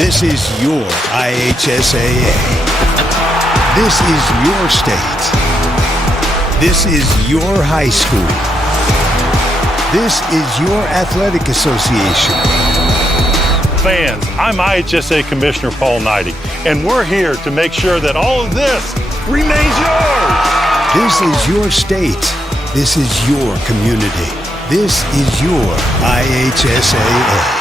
This is your IHSAA. This is your state. This is your high school. This is your athletic association. Fans, I'm IHSA Commissioner Paul Knighty, and we're here to make sure that all of this remains yours. This is your state. This is your community. This is your IHSAA.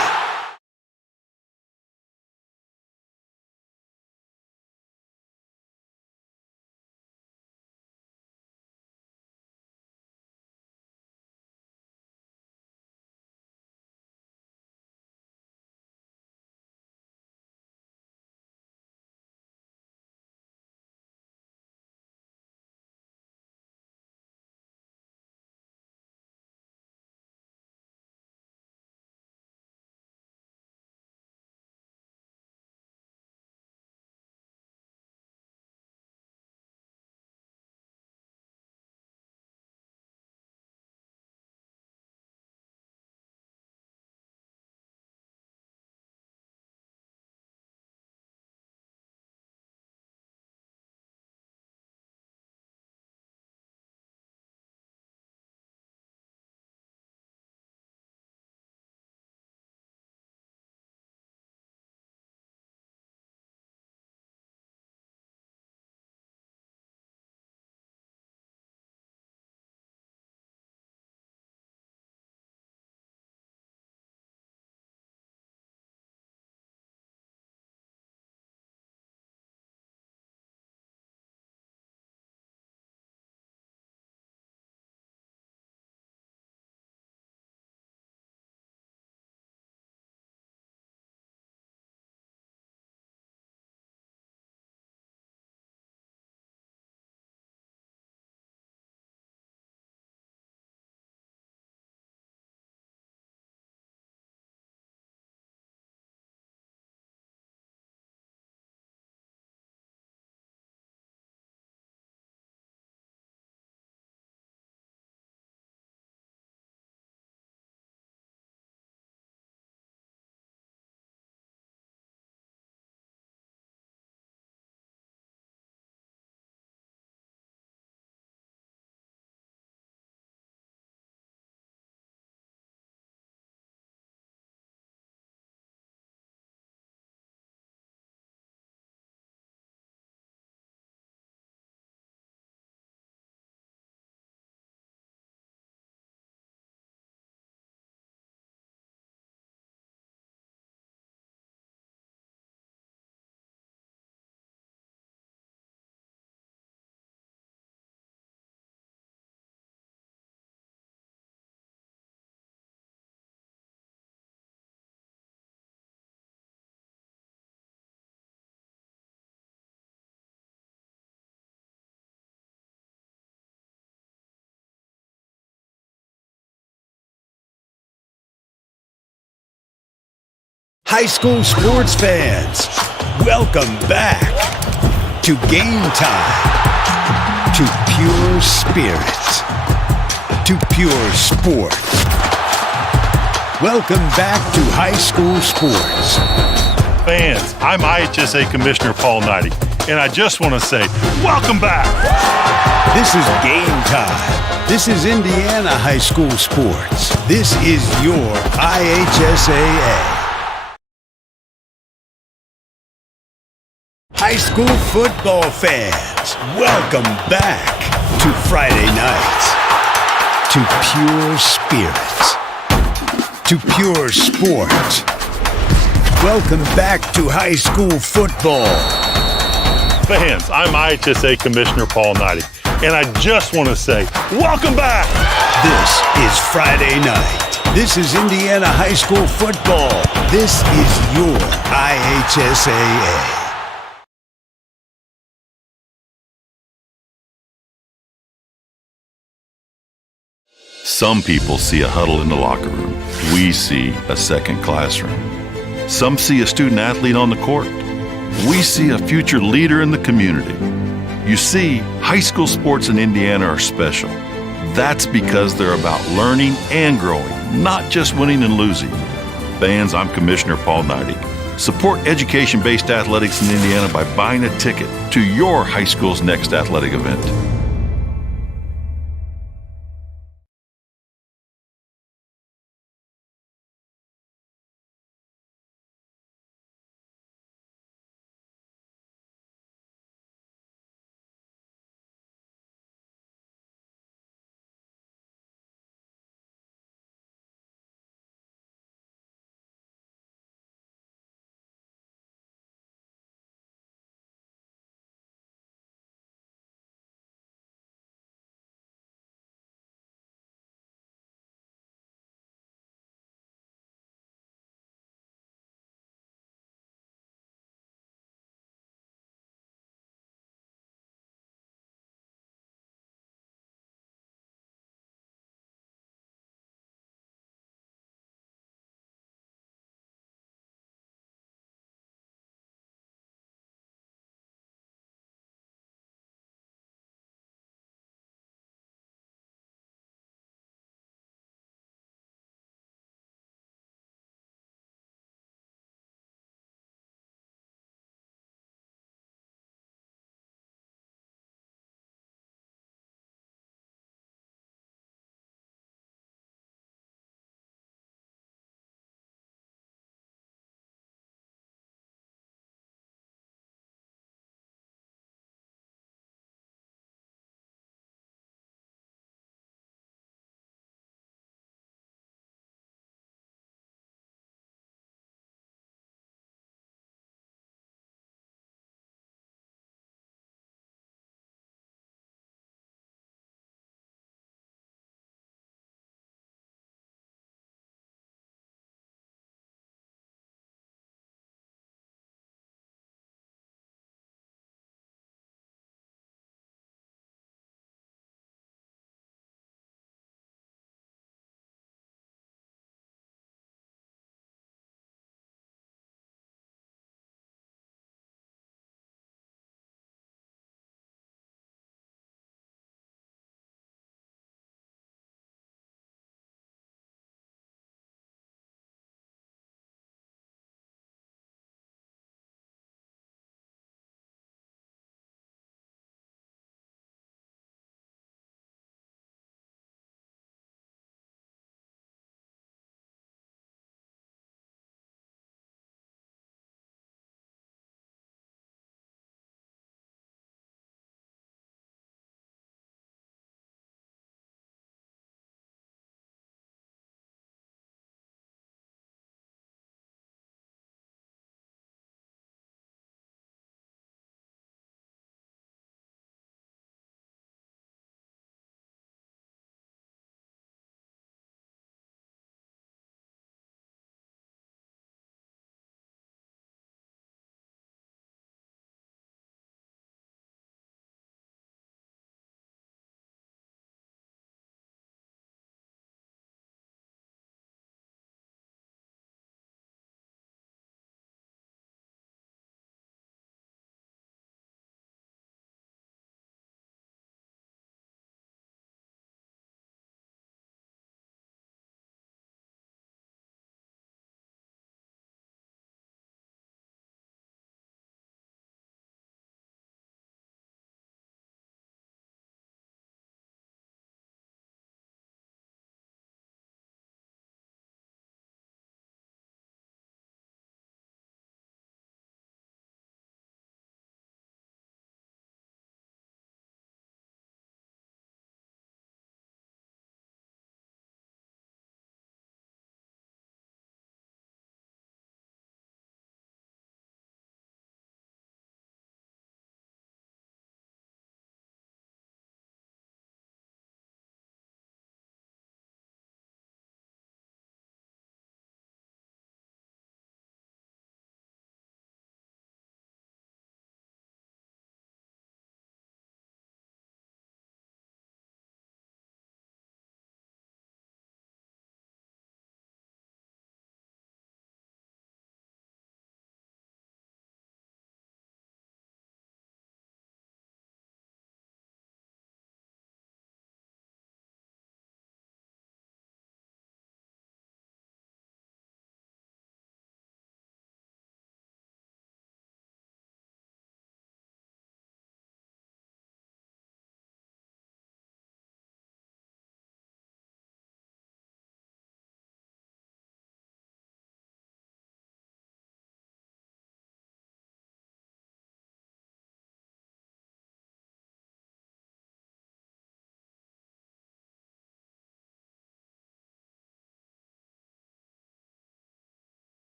High school sports fans, welcome back to Game Time, to pure spirit, to pure sport. Welcome back to high school sports. Fans, I'm IHSA Commissioner Paul Knighty, and I just want to say, welcome back. This is Game Time. This is Indiana high school sports. This is your IHSAA. High school football fans, welcome back to Friday night, to pure spirit, to pure sport. Welcome back to high school football. Fans, I'm IHSA Commissioner Paul Knighty, and I just want to say, welcome back. This is Friday night. This is Indiana high school football. This is your IHSAA. Some people see a huddle in the locker room. We see a second classroom. Some see a student athlete on the court. We see a future leader in the community. You see, high school sports in Indiana are special. That's because they're about learning and growing, not just winning and losing. Fans, I'm Commissioner Paul Knighty. Support education-based athletics in Indiana by buying a ticket to your high school's next athletic event.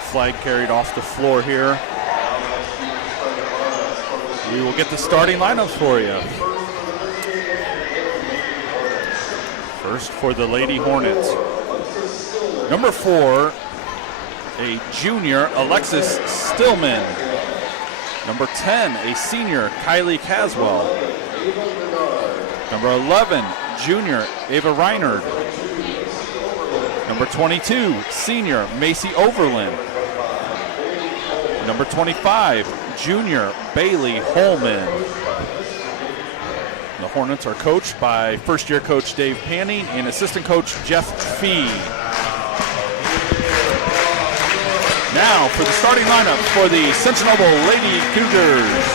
the flag carried off the floor here. We will get the starting lineups for you. First for the Lady Hornets. Number 4, a junior, Alexis Stillman. Number 10, a senior, Kylie Caswell. Number 11, junior, Ava Reinard. Number 22, senior, Macy Overland. Number 25, junior, Bailey Holman. The Hornets are coached by first-year coach Dave Panning and assistant coach Jeff Fee. Now for the starting lineup for the Central Noble Lady Cougars.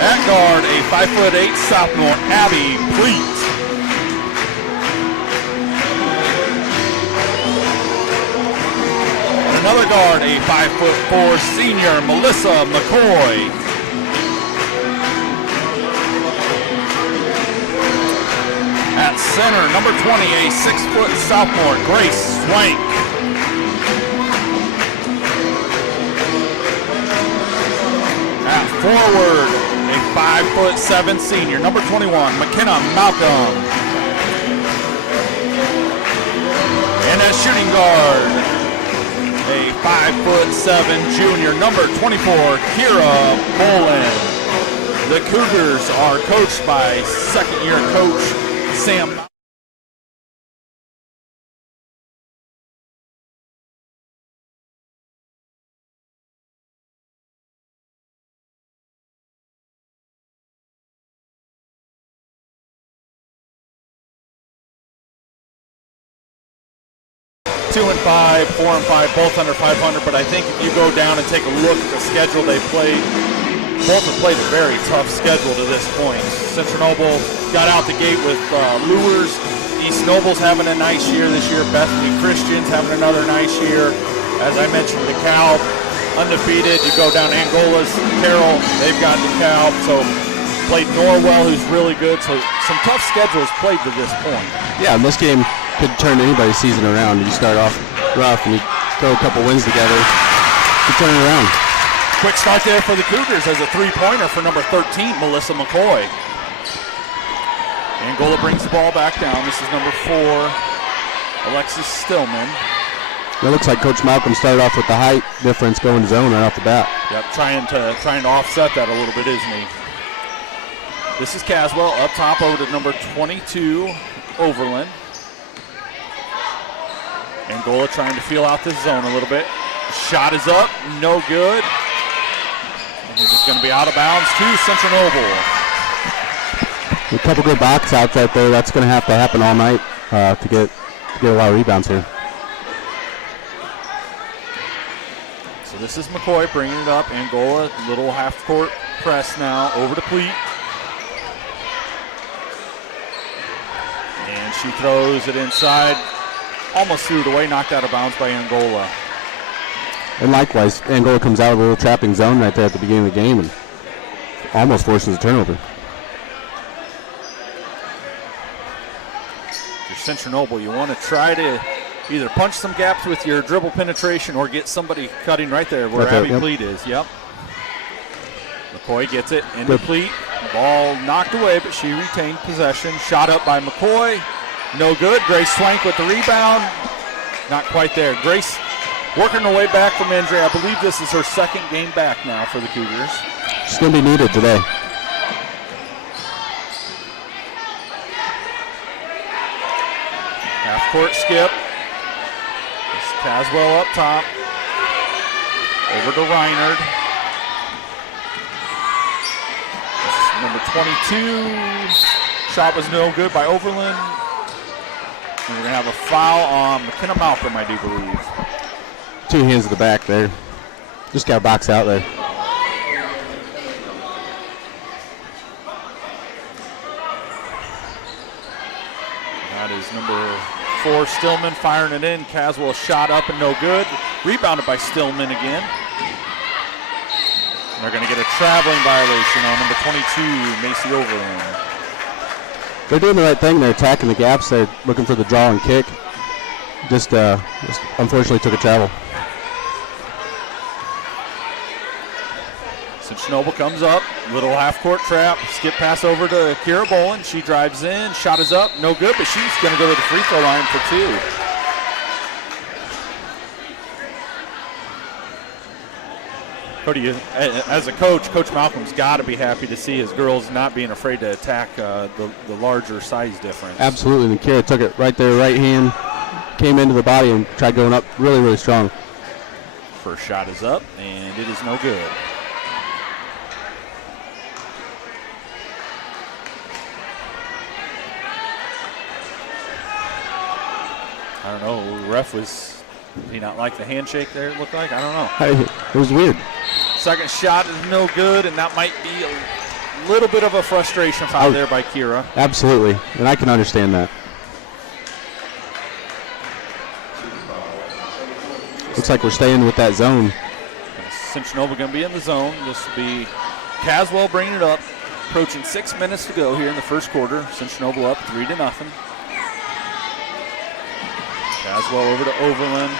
At guard, a 5'8" sophomore, Abby Pleat. Another guard, a 5'4" senior, Melissa McCoy. At center, number 20, a 6' sophomore, Grace Swank. At forward, a 5'7" senior, number 21, McKenna Malcolm. And at shooting guard, a 5'7" junior, number 24, Kira Boland. The Cougars are coached by second-year coach Sam. Two and 5, 4 and 5, both under 500. But I think if you go down and take a look at the schedule they played, both have played a very tough schedule to this point. Central Noble got out the gate with Lures. East Noble's having a nice year this year. Bethany Christian's having another nice year. As I mentioned, DeKalb undefeated. You go down Angola's Carroll, they've got DeKalb. So played Norwell, who's really good. So some tough schedules played to this point. Yeah, this game could turn anybody's season around. You start off rough and you throw a couple wins together, you turn it around. Quick start there for the Cougars as a three-pointer for number 13, Melissa McCoy. Angola brings the ball back down. This is number 4, Alexis Stillman. It looks like Coach Malcolm started off with the height difference going to zone right off the bat. Yep, trying to offset that a little bit, isn't he? This is Caswell up top over to number 22, Overland. Angola trying to feel out this zone a little bit. Shot is up, no good. And it's going to be out of bounds to Central Noble. A couple good box outs right there. That's going to have to happen all night to get a lot of rebounds here. So this is McCoy bringing it up. Angola, little half-court press now over to Pleat. And she throws it inside. Almost threw it away, knocked out of bounds by Angola. And likewise, Angola comes out of a little trapping zone right there at the beginning of the game and almost forces a turnover. If you're Central Noble, you want to try to either punch some gaps with your dribble penetration or get somebody cutting right there where Abby Pleat is. Yep. McCoy gets it into Pleat. Ball knocked away, but she retained possession. Shot up by McCoy. No good. Grace Swank with the rebound. Not quite there. Grace working her way back from injury. I believe this is her second game back now for the Cougars. She's going to be needed today. Half-court skip. This is Caswell up top. Over to Reinard. This is number 22. Shot was no good by Overland. And we're going to have a foul on McKenna Malcolm, I do believe. 2 hands at the back there. Just got a box out there. That is number 4, Stillman, firing it in. Caswell shot up and no good. Rebounded by Stillman again. And they're going to get a traveling violation on number 22, Macy Overland. they're doing the right thing. They're attacking the gaps. They're looking for the draw and kick. Just unfortunately took a travel. Chernobyl comes up, little half-court trap, skip pass over to Kira Bolin. She drives in, shot is up, no good, but she's going to go to the free throw line for 2. Cody, as a coach, Coach Malcolm's got to be happy to see his girls not being afraid to attack the larger size difference. Absolutely, and Kira took it right there, right hand, came into the body and tried going up really, really strong. First shot is up, and it is no good. I don't know, the ref did he not like the handshake there, it looked like? I don't know. It was weird. Second shot is no good, and that might be a little bit of a frustration foul there by Kira. Absolutely, and I can understand that. Looks like we're staying with that zone. Cincinnati going to be in the zone. This will be Caswell bringing it up. Approaching 6 minutes to go here in the first quarter. Cincinnati up 3-0. Caswell over to Overland.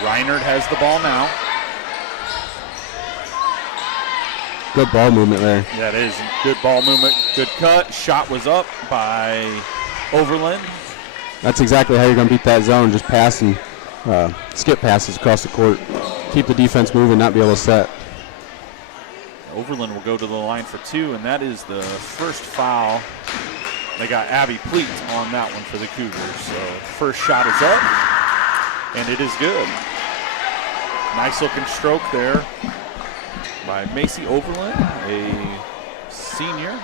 Reinert has the ball now. Good ball movement there. That is good ball movement, good cut. Shot was up by Overland. That's exactly how you're going to beat that zone, just passing, skip passes across the court. Keep the defense moving, not be able to set. Overland will go to the line for 2, and that is the first foul. They got Abby Pleat on that one for the Cougars. So first shot is up, and it is good. Nice looking stroke there by Macy Overland, a senior.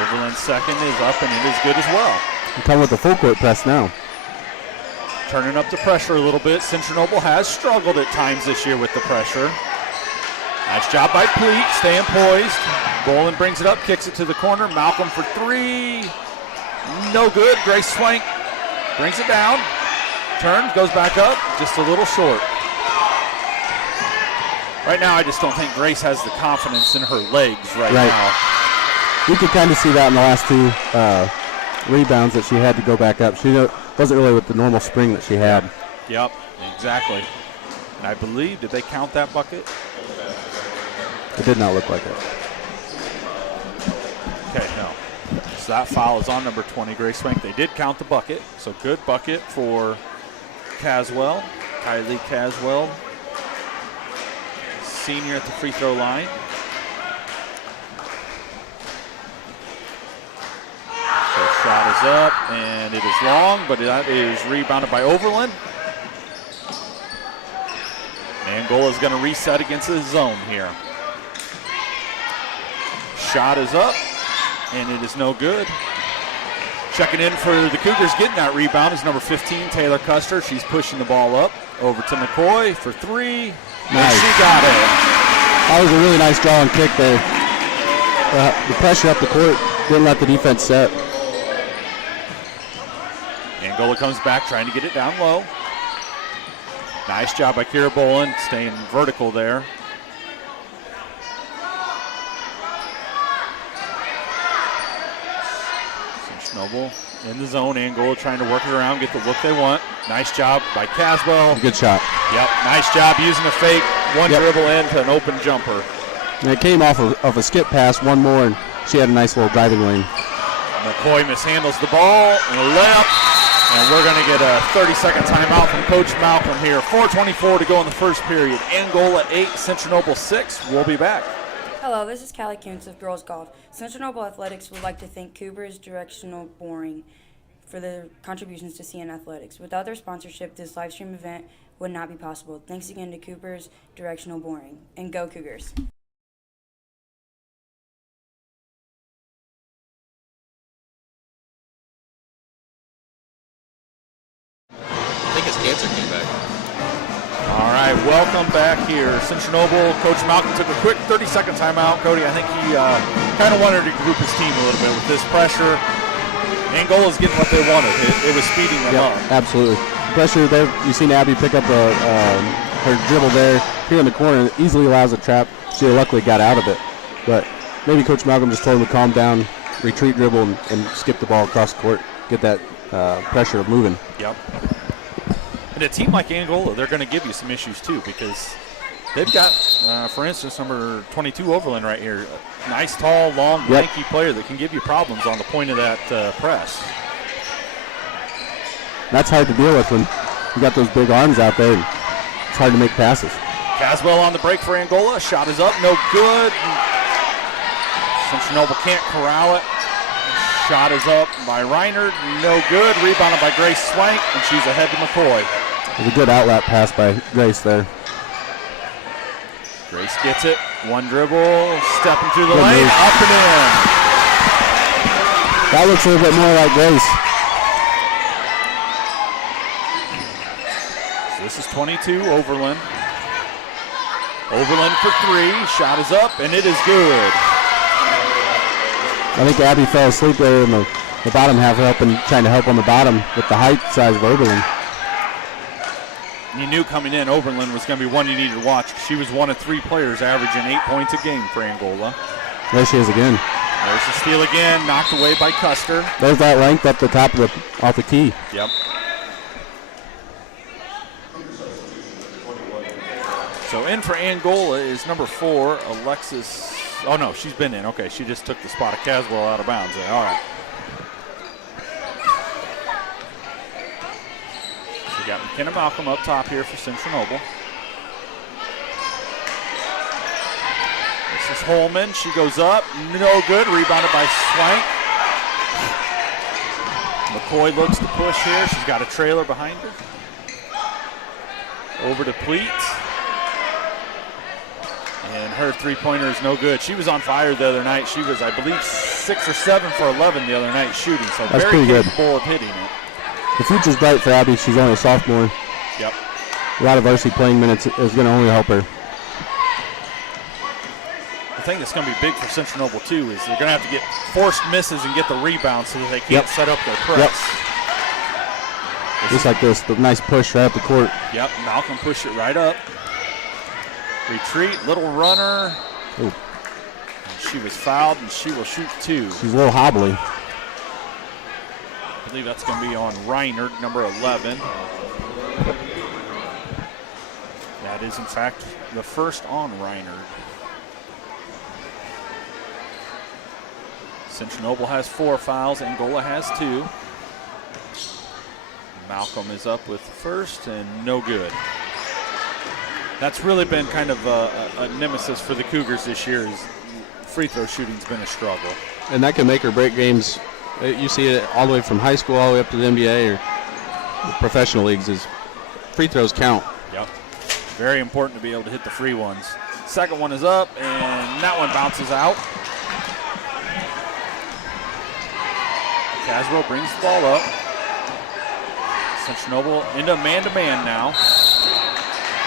Overland's second is up, and it is good as well. You come with the full court press now. Turning up the pressure a little bit. Chernobyl has struggled at times this year with the pressure. Nice job by Pleat, staying poised. Bolin brings it up, kicks it to the corner. Malcolm for 3. No good. Grace Swank brings it down. Turns, goes back up, just a little short. Right now, I just don't think Grace has the confidence in her legs right now. You could kind of see that in the last 2 rebounds that she had to go back up. She wasn't really with the normal spring that she had. Yep, exactly. And I believe, did they count that bucket? It did not look like it. Okay, no. So that foul is on number 20, Grace Swank. They did count the bucket, so good bucket for Caswell, Kylie Caswell, senior at the free throw line. So shot is up, and it is long, but that is rebounded by Overland. Angola is going to reset against the zone here. Shot is up, and it is no good. Checking in for the Cougars getting that rebound is number 15, Taylor Custer. She's pushing the ball up. Over to McCoy for 3. Nice. And she got it. That was a really nice draw and kick there. The pressure up the court didn't let the defense set. Angola comes back trying to get it down low. Nice job by Kira Bolin, staying vertical there. Noble in the zone. Angola trying to work it around, get the look they want. Nice job by Caswell. Good shot. Yep, nice job using a fake. One dribble into an open jumper. And it came off of a skip pass, one more, and she had a nice little driving lane. McCoy mishandles the ball and a layup. And we're going to get a 30-second timeout from Coach Malcolm here. 4:24 to go in the first period. Angola 8, Central Noble 6. We'll be back. Hello, this is Callie Kuntz of Girls Golf. Central Noble Athletics would like to thank Cougars, Directional, Boring for their contributions to CN Athletics. Without their sponsorship, this live stream event would not be possible. Thanks again to Cougars, Directional, Boring. And go Cougars. I think his cancer came back. All right, welcome back here. Central Noble, Coach Malcolm took a quick 30-second timeout. Cody, I think he kind of wanted to group his team a little bit with this pressure. Angola's getting what they wanted. It was speeding them up. Absolutely. pressure there. You've seen Abby pick up her dribble there here in the corner. Easily allows a trap. She luckily got out of it. But maybe Coach Malcolm just told him to calm down, retreat dribble, and skip the ball across the court, get that pressure moving. Yep. And a team like Angola, they're going to give you some issues too, because they've got, for instance, number 22 Overland right here. A nice, tall, long, lanky player that can give you problems on the point of that press. That's hard to deal with when you got those big arms out there. It's hard to make passes. Caswell on the break for Angola. Shot is up, no good. Central Noble can't corral it. Shot is up by Reiner, no good. Rebounded by Grace Swank, and she's ahead to McCoy. It was a good outlet pass by Grace there. Grace gets it. One dribble, stepping through the lane, up and in. That looks a little bit more like Grace. So this is 22, Overland. Overland for three. Shot is up, and it is good. I think Abby fell asleep there in the bottom half, trying to help on the bottom with the height size of Oberlin. You knew coming in Oberlin was going to be one you needed to watch. She was one of three players averaging 8 points a game for Angola. There she is again. There's the steal again, knocked away by Custer. There's that length up the top of off the key. Yep. So in for Angola is number 4, Alexis. Oh, no, she's been in. Okay, she just took the spot of Caswell out of bounds there. All right. So we got McKenna Malcolm up top here for Central Noble. This is Holman. She goes up. No good. Rebounded by Swank. McCoy looks to push here. She's got a trailer behind her. Over to Pleat. And her three-pointer is no good. She was on fire the other night. She was, I believe, 6 or 7 for 11 the other night shooting. So that's very pretty capable good of hitting it. The future's bright for Abby. She's only a sophomore. Yep. A lot of varsity playing minutes is going to only help her. The thing that's going to be big for Central Noble, too, is they're going to have to get forced misses and get the rebound so that they can't set up their press. Just like this, the nice push right up the court. Yep, Malcolm pushed it right up. Retreat, little runner. Ooh. She was fouled, and she will shoot 2. She's a little hobbly. I believe that's going to be on Reiner, number 11. That is, in fact, the first on Reiner. Central Noble has 4 fouls. Angola has 2. Malcolm is up with the first, and no good. That's really been kind of a nemesis for the Cougars this year. Is free throw shooting's been a struggle. And that can make or break games. You see it all the way from high school all the way up to the NBA or the professional leagues. Is free throws count. Yep. Very important to be able to hit the free ones. Second one is up, and that one bounces out. Caswell brings the ball up. Central Noble into man-to-man now.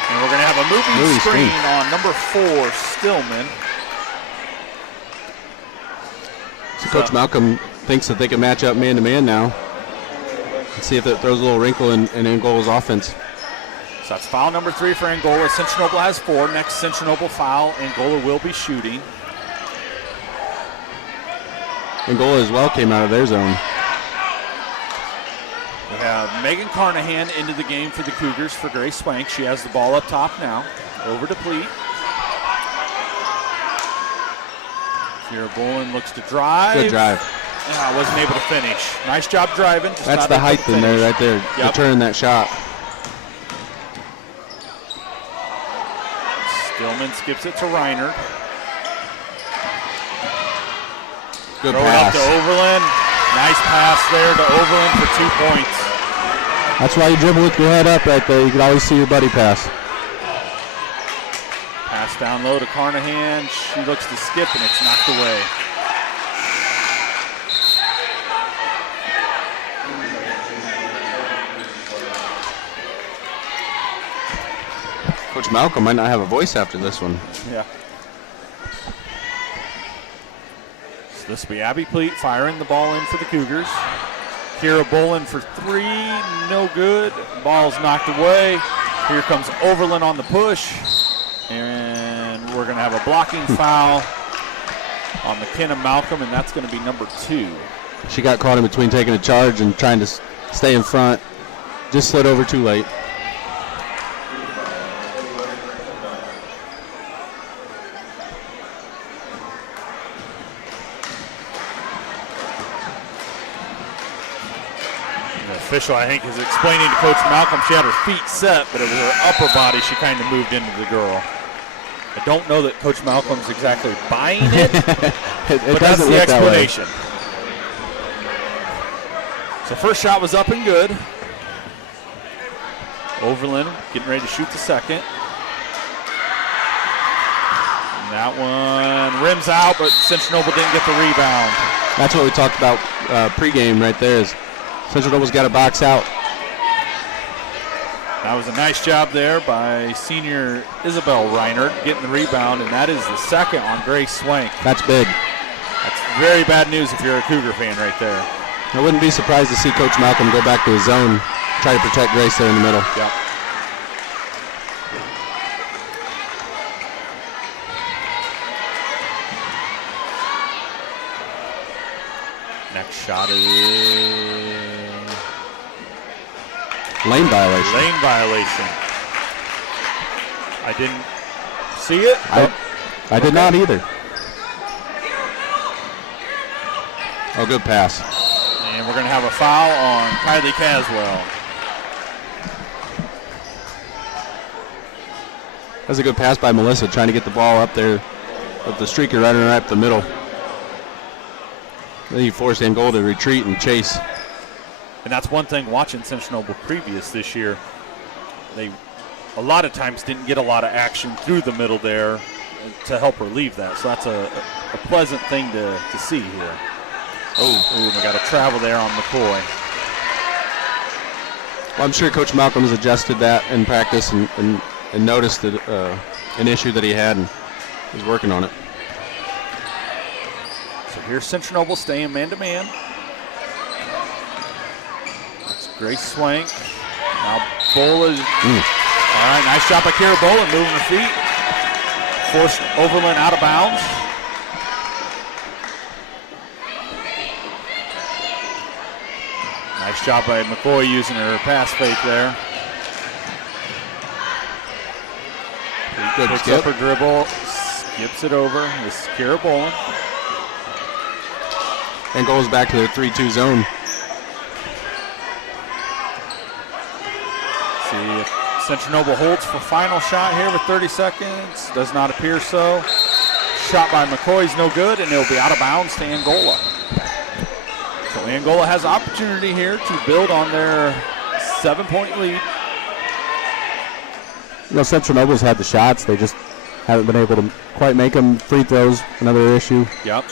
And we're going to have a moving screen on number 4, Stillman. So Coach Malcolm thinks that they can match up man-to-man now. Let's see if it throws a little wrinkle in Angola's offense. So that's foul number 3 for Angola. Central Noble has 4. Next Central Noble foul, Angola will be shooting. Angola as well came out of their zone. We have Megan Carnahan into the game for the Cougars for Grace Swank. She has the ball up top now. Over to Pleat. Kira Bolin looks to drive. Good drive. Wasn't able to finish. Nice job driving. That's the height in there right there. Yep. Returning that shot. Stillman skips it to Reiner. Good Throw pass. it up to Overland. Nice pass there to Overland for 2 points. That's why you dribble with your head up right there. You can always see your buddy pass. Pass down low to Carnahan. She looks to skip, and it's knocked away. Coach Malcolm might not have a voice after this one. Yeah. So this will be Abby Pleat firing the ball in for the Cougars. Kira Bolin for three, no good. Ball's knocked away. Here comes Overland on the push. And we're going to have a blocking foul on McKenna Malcolm, and that's going to be number 2. She got caught in between taking a charge and trying to stay in front. Just slid over too late. Official, I think, is explaining to Coach Malcolm she had her feet set, but it was her upper body she kind of moved into the girl. I don't know that Coach Malcolm's exactly buying it, but that's the explanation. So first shot was up and good. Overland getting ready to shoot the second. And that one rims out, but Central Noble didn't get the rebound. That's what we talked about pregame right there is Central Noble's got to box out. That was a nice job there by senior Isabel Reinert getting the rebound, and that is the second on Grace Swank. That's big. That's very bad news if you're a Cougar fan right there. I wouldn't be surprised to see Coach Malcolm go back to his zone, try to protect Grace there in the middle. Yep. Next shot is lane violation. Lane violation. I didn't see it. I did not either. Oh, good pass. And we're going to have a foul on Kylie Caswell. That's a good pass by Melissa, trying to get the ball up there with the streaker running right up the middle. Then he forced Angola to retreat and chase. And that's one thing watching Central Noble previous this year. They a lot of times didn't get a lot of action through the middle there to help relieve that. So that's a pleasant thing to see here. Oh, we got a travel there on McCoy. Well, I'm sure Coach Malcolm has adjusted that in practice and noticed that, an issue that he had and is working on it. So here's Central Noble staying man-to-man. That's Grace Swank. Now Bola is... All right, nice shot by Kira Bola, moving her feet. Forced Overland out of bounds. Nice job by McCoy using her pass fake there. Good Picks skip. up her dribble, skips it over. This is Kira Boland. And goes back to their 3-2 zone. See if Central Noble holds for final shot here with 30 seconds. Does not appear so. Shot by McCoy is no good, and it'll be out of bounds to Angola. So Angola has opportunity here to build on their 7-point lead. You know, Central Noble's had the shots. They just haven't been able to quite make them. Free throws, another issue. Yep.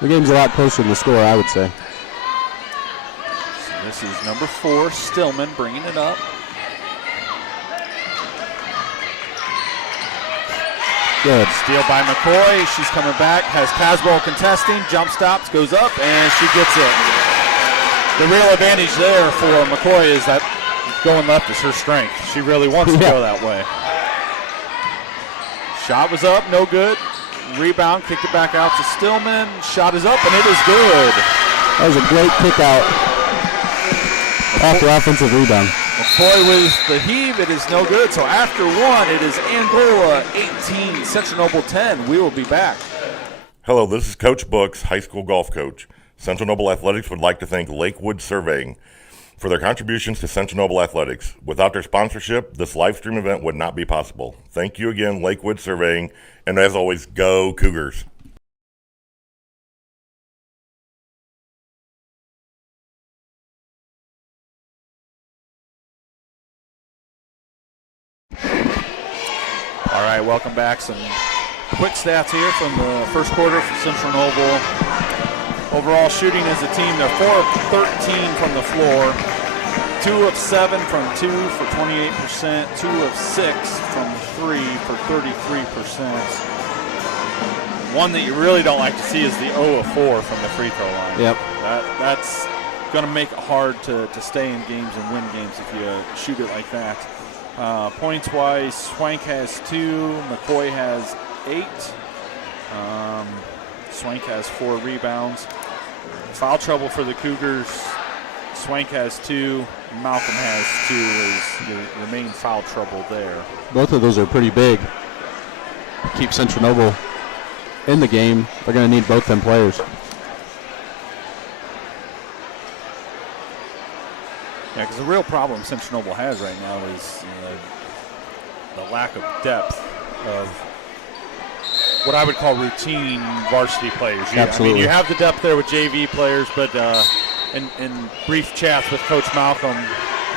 The game's a lot closer than the score, I would say. So this is number 4, Stillman, bringing it up. Good. Steal by McCoy. She's coming back. Has Caswell contesting. Jump stops. Goes up. And she gets it. The real advantage there for McCoy is that going left is her strength. She really wants to go that way. Shot was up. No good. Rebound. Kicked it back out to Stillman. Shot is up. And it is good. That was a great kick out off the offensive rebound. McCoy with the heave. It is no good. So after one, it is Angola 18, Central Noble 10. We will be back. Hello, this is Coach Books, high school golf coach. Central Noble Athletics would like to thank Lakewood Surveying for their contributions to Central Noble Athletics. Without their sponsorship, this live stream event would not be possible. Thank you again, Lakewood Surveying, and as always, go Cougars. All right, welcome back. Some quick stats here from the first quarter for Central Noble. Overall shooting as a team, they're 4 of 13 from the floor, 2 of 7 from 2 for 28%, 2 of 6 from 3 for 33%. One that you really don't like to see is the 0 of 4 from the free throw line. Yep. That's going to make it hard to stay in games and win games if you shoot it like that. Points-wise, Swank has 2, McCoy has 8. Swank has 4 rebounds. Foul trouble for the Cougars. Swank has 2. Malcolm has 2 is the main foul trouble there. Both of those are pretty big. Keep Central Noble in the game. They're going to need both them players. Yeah, because the real problem Central Noble has right now is the lack of depth of what I would call routine varsity players. Absolutely. I mean, you have the depth there with JV players, but in brief chats with Coach Malcolm,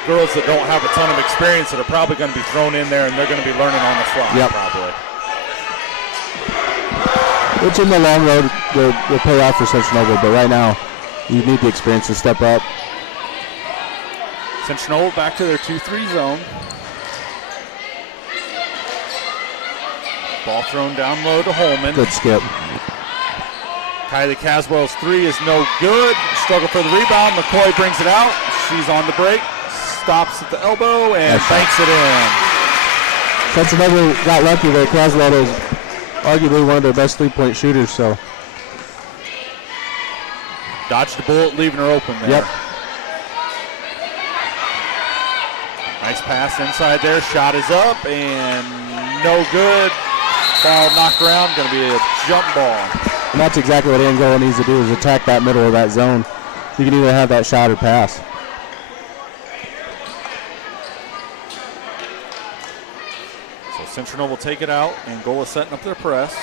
girls that don't have a ton of experience that are probably going to be thrown in there, and they're going to be learning on the fly probably. Which in the long road will pay off for Central Noble, but right now you need the experience to step up. Central Noble back to their 2-3 zone. Ball thrown down low to Holman. Good skip. Kylie Caswell's 3 is no good. Struggle for the rebound. McCoy brings it out. She's on the break. Stops at the elbow and banks it in. Central Noble got lucky there. Caswell is arguably one of their best three-point shooters. So dodged the bullet, leaving her open there. Yep. Nice pass inside there. Shot is up and no good. Ball knocked around. Going to be a jump ball. And that's exactly what Angola needs to do, is attack that middle of that zone. You can either have that shot or pass. So Central Noble take it out. Angola setting up their press.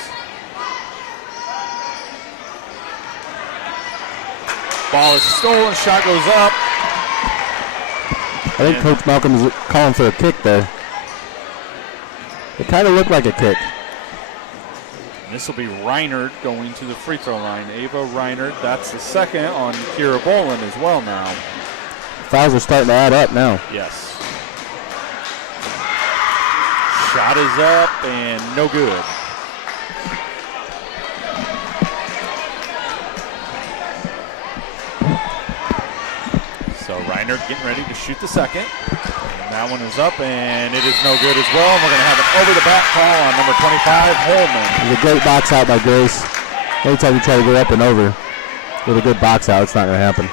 Ball is stolen. Shot goes up. I think Coach Malcolm is calling for a kick there. It kind of looked like a kick. This will be Reinert going to the free throw line. Ava Reinert, that's the second on Kira Boland as well now. Fouls are starting to add up now. Yes. Shot is up and no good. So Reinert getting ready to shoot the second. And that one is up and it is no good as well. And we're going to have an over the back call on number 25, Holman. There's a great box out by Grace. Anytime you try to go up and over with a good box out, it's not going to happen.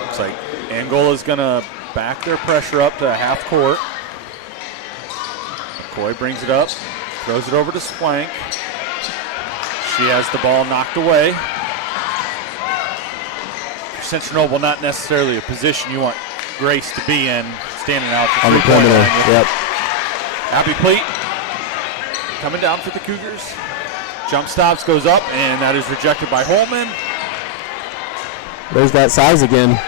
Looks like Angola's going to back their pressure up to half court. McCoy brings it up, throws it over to Swank. She has the ball knocked away. Central Noble, not necessarily a position you want Grace to be in, standing out on the perimeter. Yep. Abby Pleat coming down for the Cougars. Jump stops, goes up, and that is rejected by Holman. There's that size again.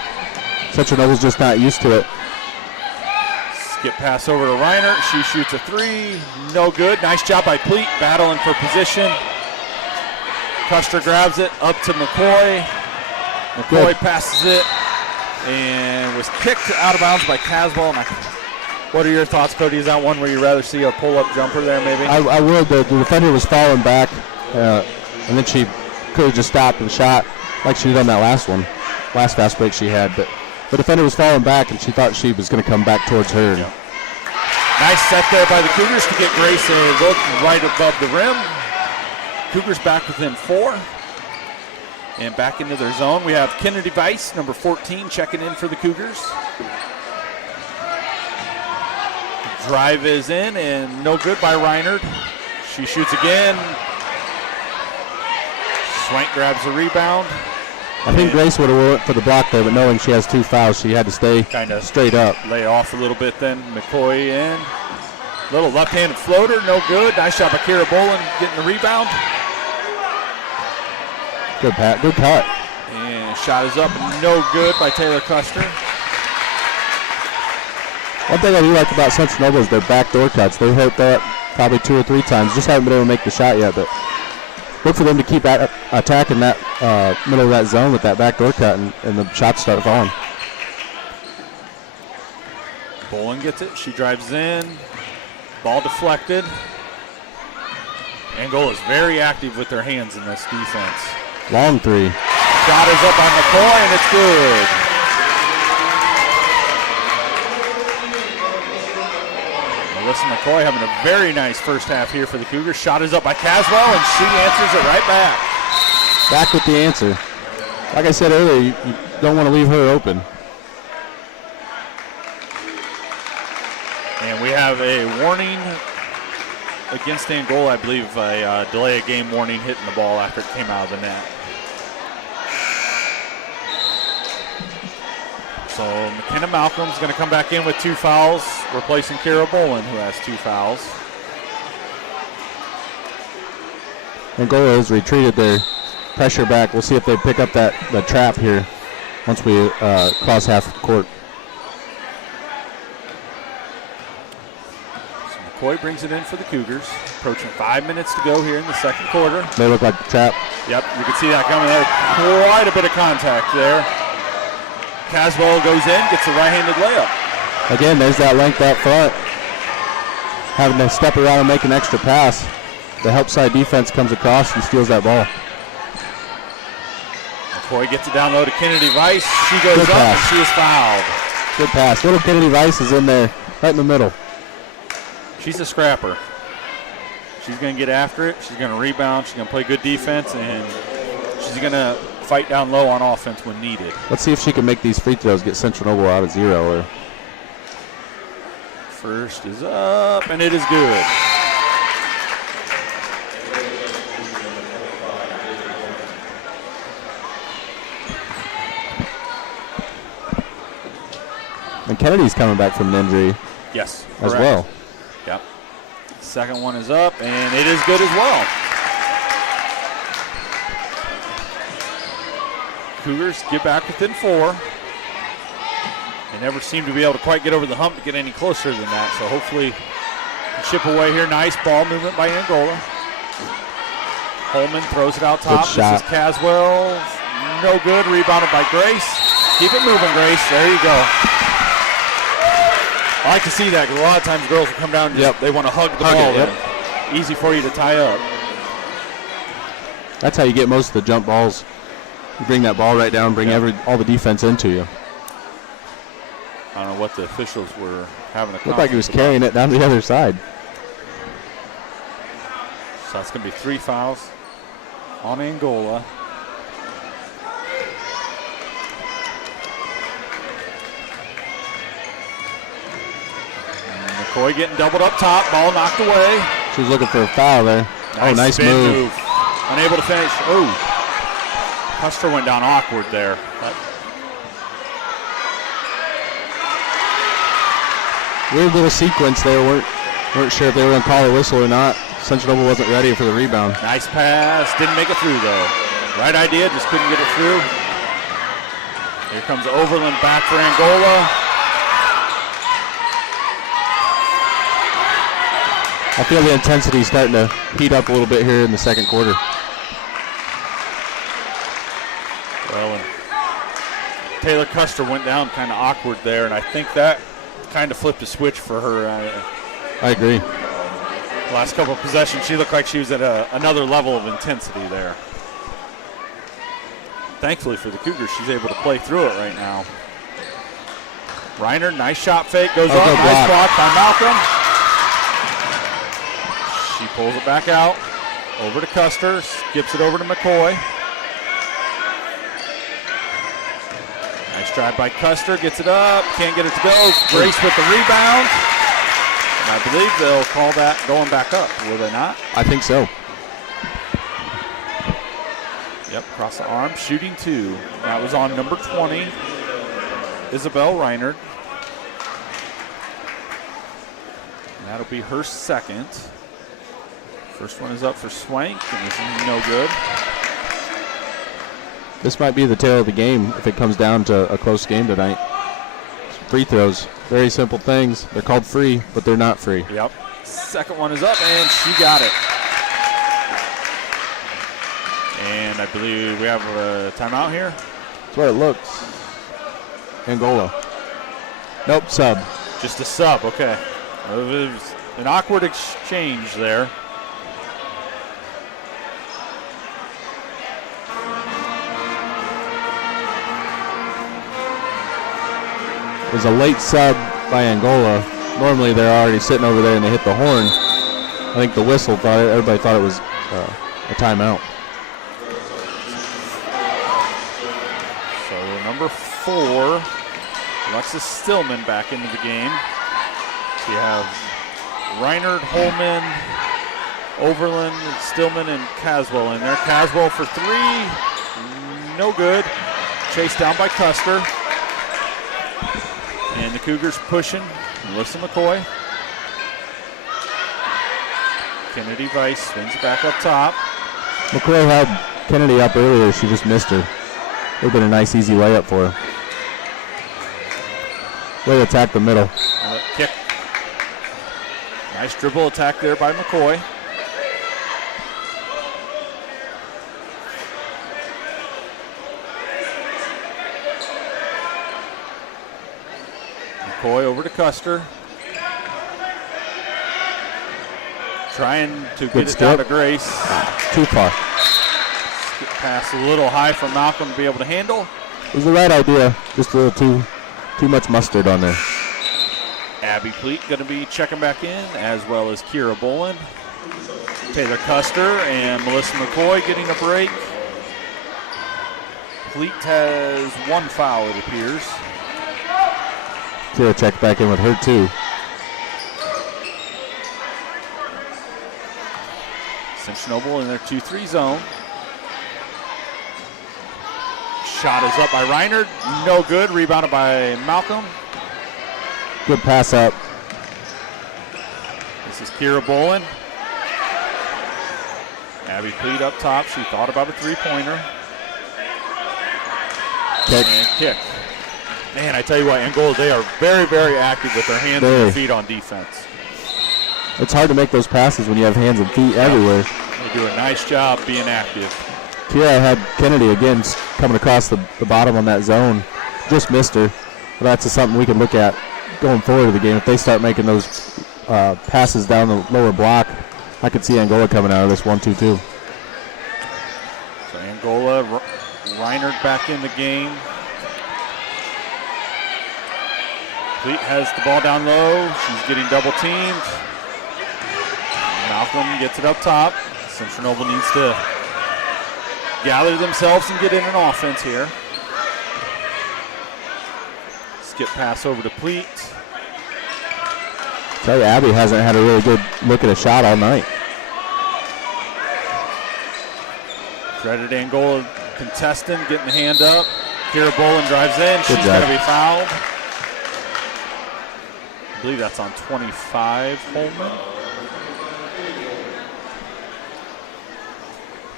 Central Noble's just not used to it. Skip pass over to Reiner. She shoots a 3. No good. Nice job by Pleat, battling for position. Custer grabs it up to McCoy. McCoy passes it and was kicked out of bounds by Caswell. What are your thoughts, Cody? Is that one where you'd rather see a pull-up jumper there, maybe? I would. The defender was falling back, and then she could have just stopped and shot like she did on that last fast break she had. But the defender was falling back, and she thought she was going to come back towards her. Yeah. Nice set there by the Cougars to get Grace a look right above the rim. Cougars back within 4. And back into their zone, we have Kennedy Weiss, number 14, checking in for the Cougars. Drive is in and no good by Reinert. She shoots again. Swank grabs the rebound. I think Grace would have went for the block there, but knowing she has 2 fouls, she had to stay straight up. Lay off a little bit then. McCoy in. Little left-handed floater, no good. Nice shot by Kira Boland getting the rebound. Good pat, good cut. And shot is up, no good by Taylor Custer. One thing I do like about Central Noble is their backdoor cuts. They hit that probably 2 or 3 times. Just haven't been able to make the shot yet, but look for them to keep attacking that middle of that zone with that backdoor cut, and the shots start falling. Boland gets it. She drives in. Ball deflected. Angola is very active with their hands in this defense. Long 3. Shot is up by McCoy, and it's good. Melissa McCoy having a very nice first half here for the Cougars. Shot is up by Caswell, and she answers it right back. Back with the answer. Like I said earlier, you don't want to leave her open. And we have a warning against Angola, I believe, a delay of game warning hitting the ball after it came out of the net. So McKenna Malcolm's going to come back in with 2 fouls, replacing Kara Bolin, who has 2 fouls. Angola has retreated their pressure back. We'll see if they pick up the trap here once we cross half court. So McCoy brings it in for the Cougars. Approaching 5 minutes to go here in the second quarter. They look like the trap. Yep, you can see that coming there. Quite a bit of contact there. Caswell goes in, gets a right-handed layup. Again, there's that length out front. Having to step around and make an extra pass. The help side defense comes across and steals that ball. McCoy gets it down low to Kennedy Weiss. She goes Good up pass. and she is fouled. Good pass. Little Kennedy Weiss is in there, right in the middle. She's a scrapper. She's going to get after it. She's going to rebound. She's going to play good defense, and she's going to fight down low on offense when needed. Let's see if she can make these free throws, get Central Noble out of 0. First is up, and it is good. And Kennedy's coming back from an injury Yes, as correct. well. Yep. Second one is up, and it is good as well. Cougars get back within 4. They never seem to be able to quite get over the hump to get any closer than that, so hopefully can chip away here. Nice ball movement by Angola. Holman throws it out top. Good shot. This is Caswell. No good. Rebounded by Grace. Keep it moving, Grace. There you go. I like to see that because a lot of times girls will come down and they want to hug the ball. Yep. Easy for you to tie up. That's how you get most of the jump balls. You bring that ball right down, bring all the defense into you. I don't know what the officials were having a Looked like he was carrying it down the other side. So that's going to be 3 fouls on Angola. And McCoy getting doubled up top. Ball knocked away. She was looking for a foul there. Nice spin move. Unable to finish. Oh, Custer went down awkward there. Weird little sequence there. Weren't sure if they were going to call a whistle or not. Central Noble wasn't ready for the rebound. Nice pass. Didn't make it through, though. Right idea, just couldn't get it through. Here comes Overland back for Angola. I feel the intensity starting to heat up a little bit here in the second quarter. Well, and Taylor Custer went down kind of awkward there, and I think that kind of flipped a switch for her. I agree. Last couple of possessions, she looked like she was at another level of intensity there. Thankfully for the Cougars, she's able to play through it right now. Reiner, nice shot fake, goes up, nice block by Malcolm. She pulls it back out, over to Custer, skips it over to McCoy. Nice drive by Custer, gets it up, can't get it to go. Grace with the rebound. And I believe they'll call that going back up, will they not? I think so. Yep, across the arm, shooting 2. That was on number 20, Isabel Reinert. And that'll be her second. First one is up for Swank, and this is no good. This might be the tail of the game if it comes down to a close game tonight. Free throws, very simple things. They're called free, but they're not free. Yep. Second one is up, and she got it. And I believe we have a timeout here. That's what it looks. Angola. Nope, sub. Just a sub, okay. It was an awkward exchange there. was a late sub by Angola. Normally they're already sitting over there and they hit the horn. I think the whistle everybody thought it was a timeout. So number 4, Alexis Stillman back into the game. So you have Reinert, Holman, Overland, Stillman, and Caswell in there. Caswell for 3, no good. Chased down by Custer. And the Cougars pushing. Melissa McCoy. Kennedy Weiss swings it back up top. McCoy had Kennedy up earlier. She just missed her. It would have been a nice, easy layup for her. Way to attack the middle. Kick. Nice dribble attack there by McCoy. McCoy over to Custer. Trying to get it down to Grace. Too far. Skip pass a little high for Malcolm to be able to handle. It was the right idea. Just a little too much mustard on there. Abby Pleat going to be checking back in, as well as Kira Boland. Taylor Custer and Melissa McCoy getting a break. Pleat has 1 foul, it appears. Kira checked back in with her too. Central in their 2-3 zone. Shot is up by Reinert. No good. Rebounded by Malcolm. Good pass up. This is Kira Boland. Abby Pleat up top. She thought about a 3-pointer. Kick. And kick. Man, I tell you what, Angola, they are very, very active with their hands and their feet on defense. It's hard to make those passes when you have hands and feet everywhere. They do a nice job being active. Kira had Kennedy again coming across the bottom on that zone. Just missed her. But that's something we can look at going forward to the game. If they start making those passes down the lower block, I could see Angola coming out of this 1-2-2. So Angola, Reinert back in the game. Pleat has the ball down low. She's getting double teamed. Malcolm gets it up top. Central Noble needs to gather themselves and get in an offense here. Skip pass over to Pleat. Tell you, Abby hasn't had a really good look at a shot all night. Dreaded Angola contestant getting the hand up. Kira Boland drives in. She's going to be fouled. I believe that's on 25, Holman.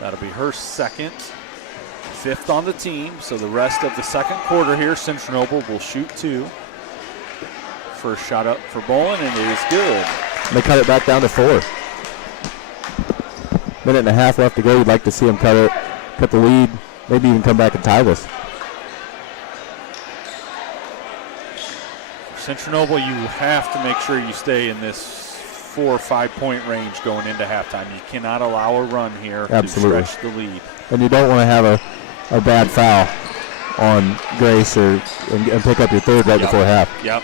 That'll be her second, 5th on the team. So the rest of the second quarter here, Central Noble will shoot 2. First shot up for Boland, and it is good. They cut it back down to 4. Minute and a half left to go. You'd like to see them cut the lead, maybe even come back and tie this. Central Noble, you have to make sure you stay in this 4 or 5 point range going into halftime. You cannot allow a run here Absolutely. to stretch the lead. And you don't want to have a bad foul on Grace and pick up your third right before half. Yep.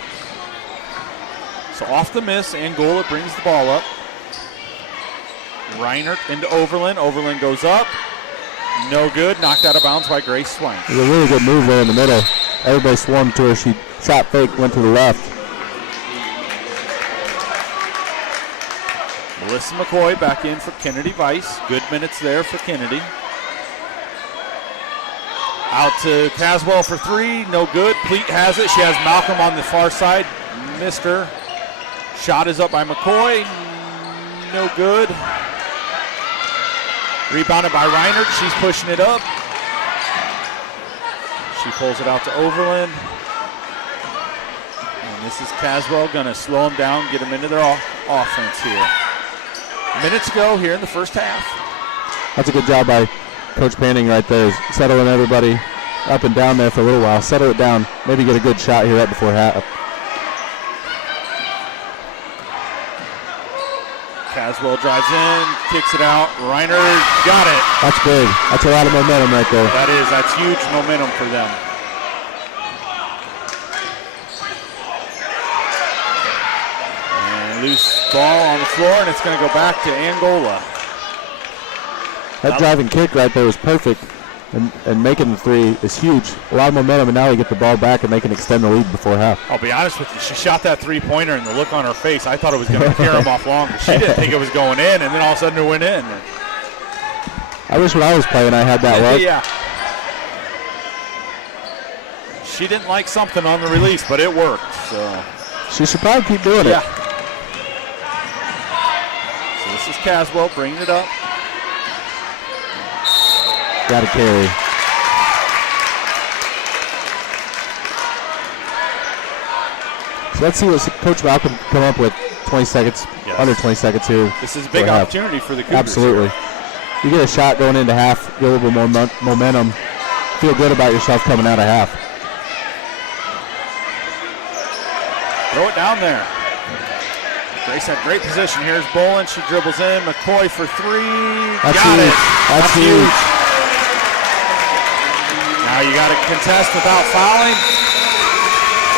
So off the miss, Angola brings the ball up. Reinert into Overland. Overland goes up. No good. Knocked out of bounds by Grace Swank. It was a really good move there in the middle. Everybody swarmed to her. She shot fake, went to the left. Melissa McCoy back in for Kennedy Weiss. Good minutes there for Kennedy. Out to Caswell for 3. No good. Pleat has it. She has Malcolm on the far side. Missed her. Shot is up by McCoy. No good. Rebounded by Reinert. She's pushing it up. She pulls it out to Overland. And this is Caswell going to slow them down, get them into their offense here. Minutes ago here in the first half. That's a good job by Coach Panning right there, settling everybody up and down there for a little while. Settle it down, maybe get a good shot here right before half. Caswell drives in, kicks it out. Reiner got it. That's big. That's a lot of momentum right there. That is. That's huge momentum for them. Loose ball on the floor, and it's going to go back to Angola. That driving kick right there was perfect, and making the three is huge. A lot of momentum, and now they get the ball back, and they can extend the lead before half. I'll be honest with you, she shot that three-pointer, and the look on her face, I thought it was going to carry him off longer. She didn't think it was going in, and then all of a sudden it went in. I wish when I was playing I had that luck. Yeah. She didn't like something on the release, but it worked. So she should probably keep doing it. So this is Caswell bringing it up. Got to carry. So let's see what Coach Malcolm come up with. 20 seconds, under 20 seconds here. This is a big opportunity for the Cougars. Absolutely. You get a shot going into half, get a little bit more momentum, feel good about yourself coming out of half. Throw it down there. Grace had great position. Here's Bolin. She dribbles in. McCoy for three. That's got huge. it. That's huge. Now you got to contest without fouling.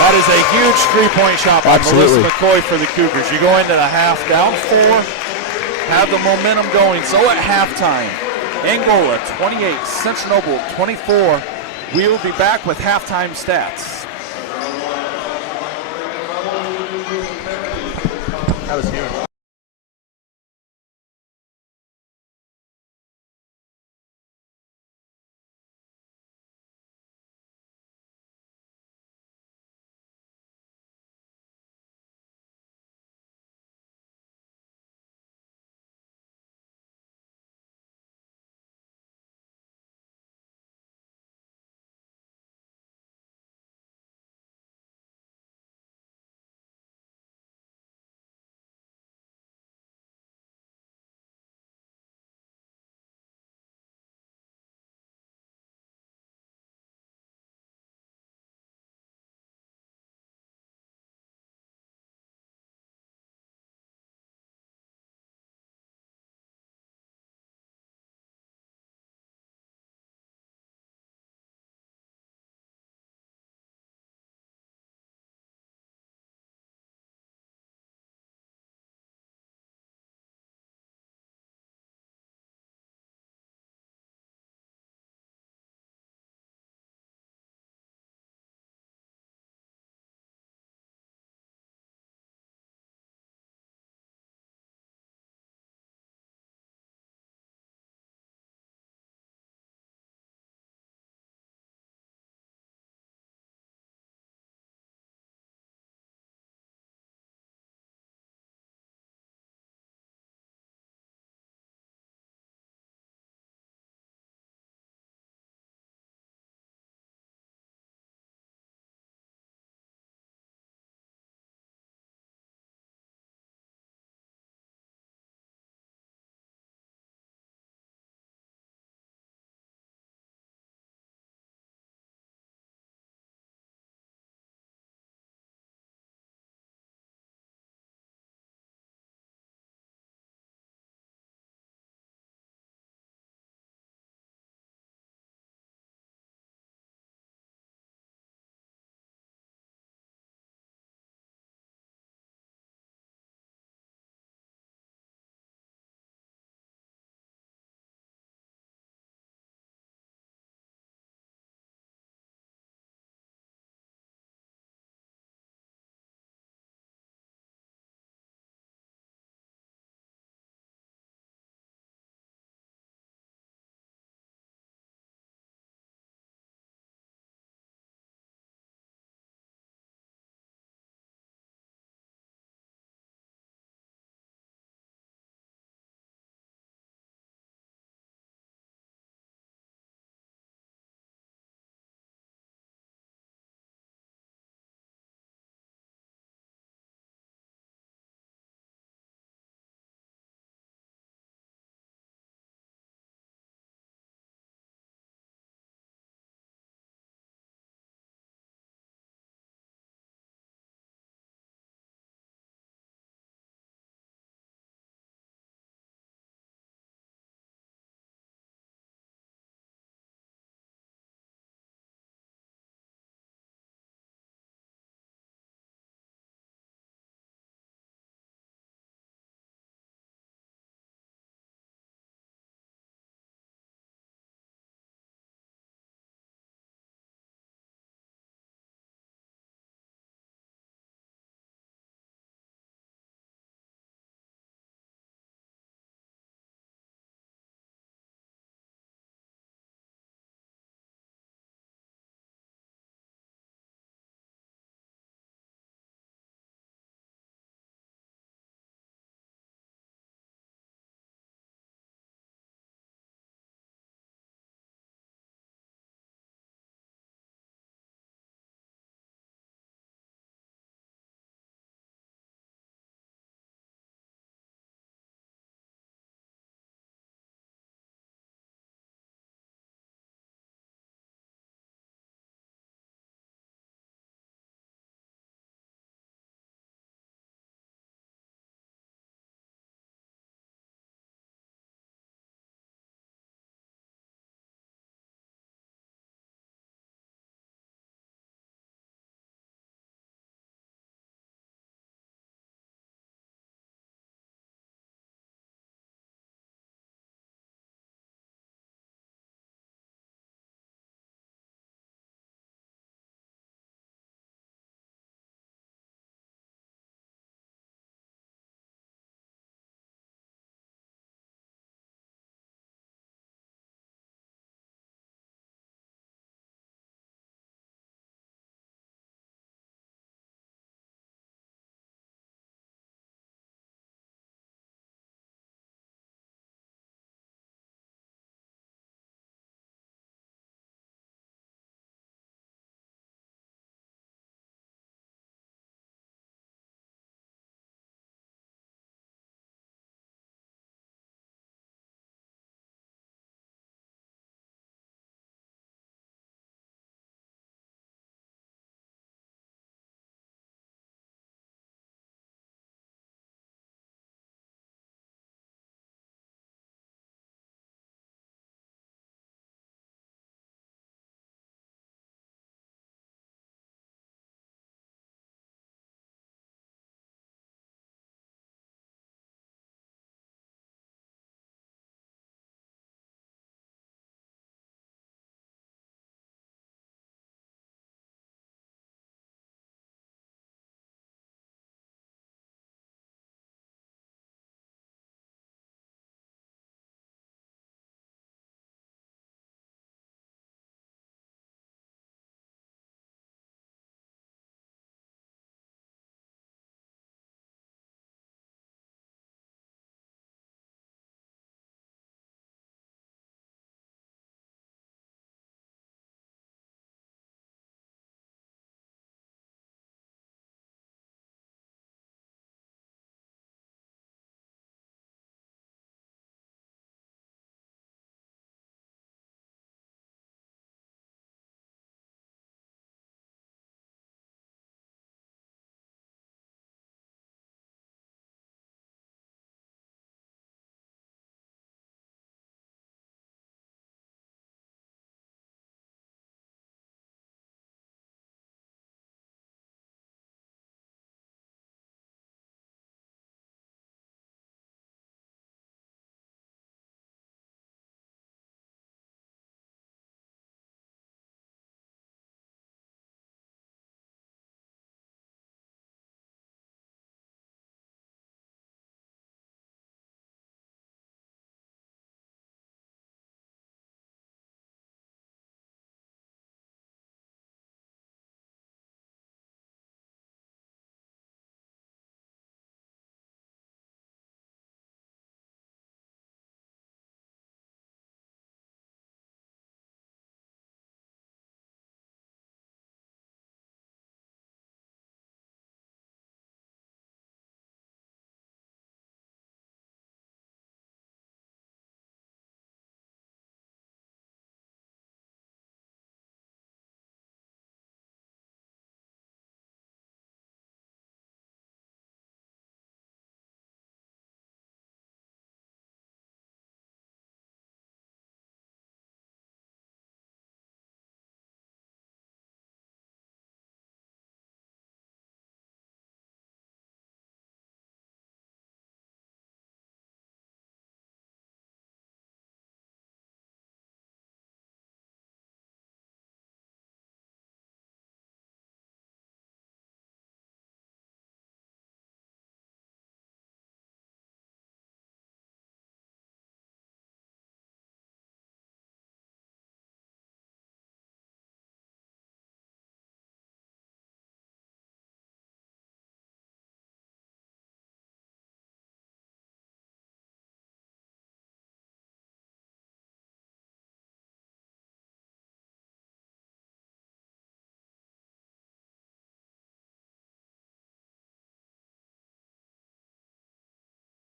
That is a huge three-point shot by Melissa McCoy for the Cougars. You go into the half down 4, have the momentum going. So at halftime, Angola 28, Central Noble 24. We'll be back with halftime stats. That was huge.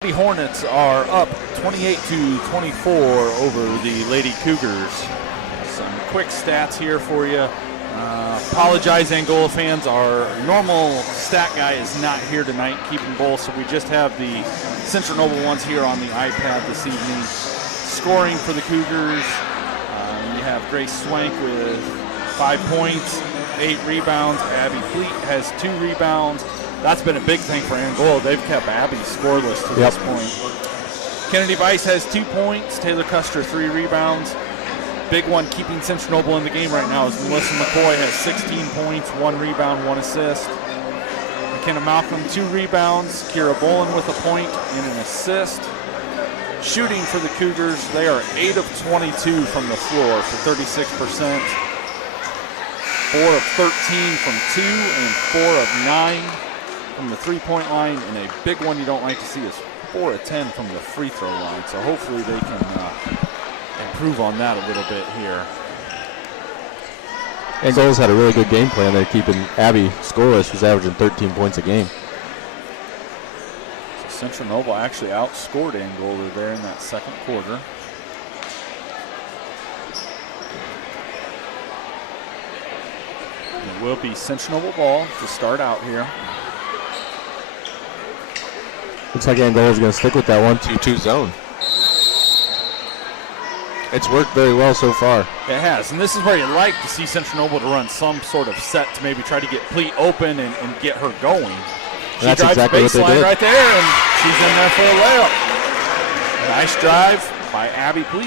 The Hornets are up 28-24 over the Lady Cougars. Some quick stats here for you. Apologize, Angola fans. Our normal stat guy is not here tonight keeping both, so we just have the Central Noble ones here on the iPad this evening. Scoring for the Cougars, you have Grace Swank with 5 points, 8 rebounds. Abby Fleet has 2 rebounds. That's been a big thing for Angola. They've kept Abby scoreless to this point. Kennedy Weiss has 2 points. Taylor Custer 3 rebounds. Big one keeping Central Noble in the game right now is Melissa McCoy has 16 points, 1 rebound, 1 assist. McKenna Malcolm 2 rebounds. Kira Bolin with a point and an assist. Shooting for the Cougars, they are 8 of 22 from the floor for 36%. 4 of 13 from 2 and 4 of 9 from the three-point line. And a big one you don't like to see is 4 of 10 from the free throw line. So hopefully they can improve on that a little bit here. Angola's had a really good game plan. They're keeping Abby scoreless, who's averaging 13 points a game. Central Noble actually outscored Angola there in that second quarter. It will be Central Noble ball to start out here. Looks like Angola's going to stick with that 1-2-2 zone. It's worked very well so far. It has, and this is where you like to see Central Noble to run some sort of set to maybe try to get Pleat open and get her going. She that's drives exactly the what they baseline did. right there, and she's in there for a layup. Nice drive by Abby Pleat.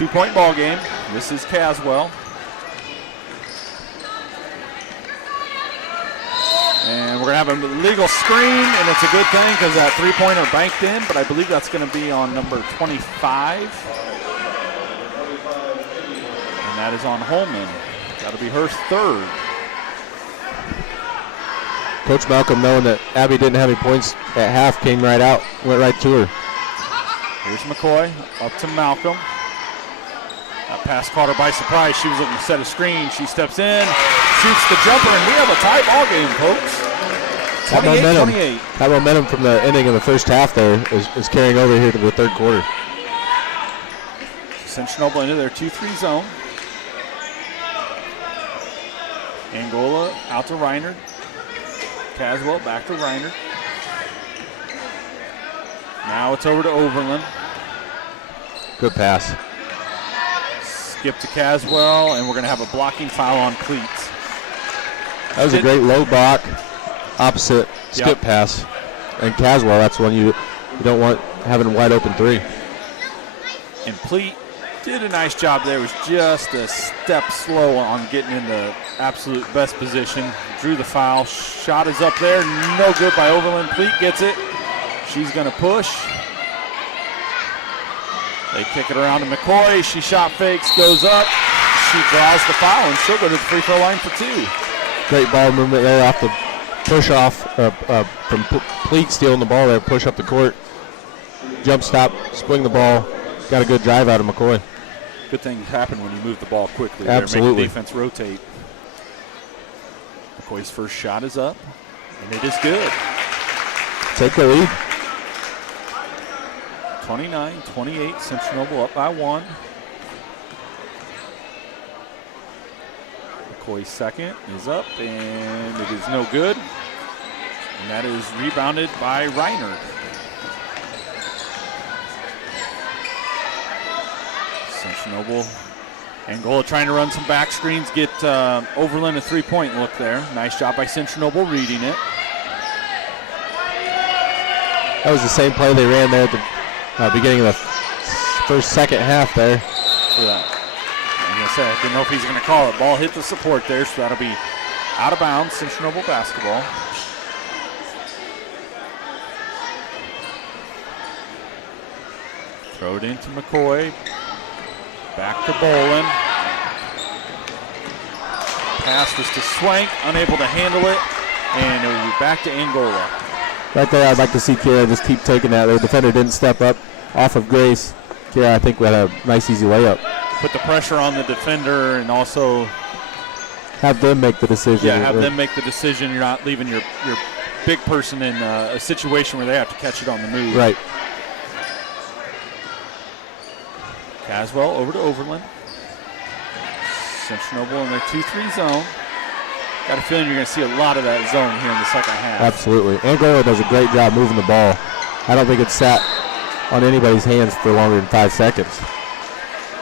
2-point ball game. This is Caswell. And we're going to have a legal screen, and it's a good thing because that three-pointer banked in, but I believe that's going to be on number 25. And that is on Holman. Got to be her third. Coach Malcolm, knowing that Abby didn't have any points at half, came right out, went right to her. Here's McCoy up to Malcolm. That pass caught her by surprise. She was looking to set a screen. She steps in, shoots the jumper, and we have a tie ball game, folks. 28-28. That momentum from the ending of the first half there is carrying over here to the third quarter. Central Noble into their 2-3 zone. Angola out to Reiner. Caswell back to Reiner. Now it's over to Overland. Good pass. Skip to Caswell, and we're going to have a blocking foul on Cleats. That was a great low block, opposite skip pass. And Caswell, that's one you don't want having a wide open three. And Pleat did a nice job there. Was just a step slow on getting in the absolute best position. Drew the foul. Shot is up there. No good by Overland. Pleat gets it. She's going to push. They kick it around to McCoy. She shot fakes, goes up. She draws the foul, and she'll go to the free throw line for 2. Great ball movement there off the push off from Pleat stealing the ball there. Push up the court. Jump stop, swing the ball. Got a good drive out of McCoy. Good things happen when you move the ball quickly. Absolutely. Make the defense rotate. McCoy's first shot is up, and it is good. Take the lead. 29-28, Central Noble up by 1. McCoy's second is up, and it is no good. And that is rebounded by Reiner. Central Noble, Angola trying to run some back screens, get Overland a three-point look there. Nice job by Central Noble reading it. That was the same play they ran there at the beginning of the second half there. Yeah. Like I said, I didn't know if he's going to call it. Ball hit the support there, so that'll be out of bounds. Central Noble basketball. Throw it into McCoy. Back to Bolin. Pass was to Swank, unable to handle it, and it will be back to Angola. Right there, I'd like to see Kira just keep taking that. The defender didn't step up off of Grace. Kira, I think, had a nice, easy layup. Put the pressure on the defender and also have them make the decision. Yeah, have them make the decision. You're not leaving your big person in a situation where they have to catch it on the move. Right. Caswell over to Overland. Central Noble in their 2-3 zone. Got a feeling you're going to see a lot of that zone here in the second half. Absolutely. Angola does a great job moving the ball. I don't think it's sat on anybody's hands for longer than 5 seconds.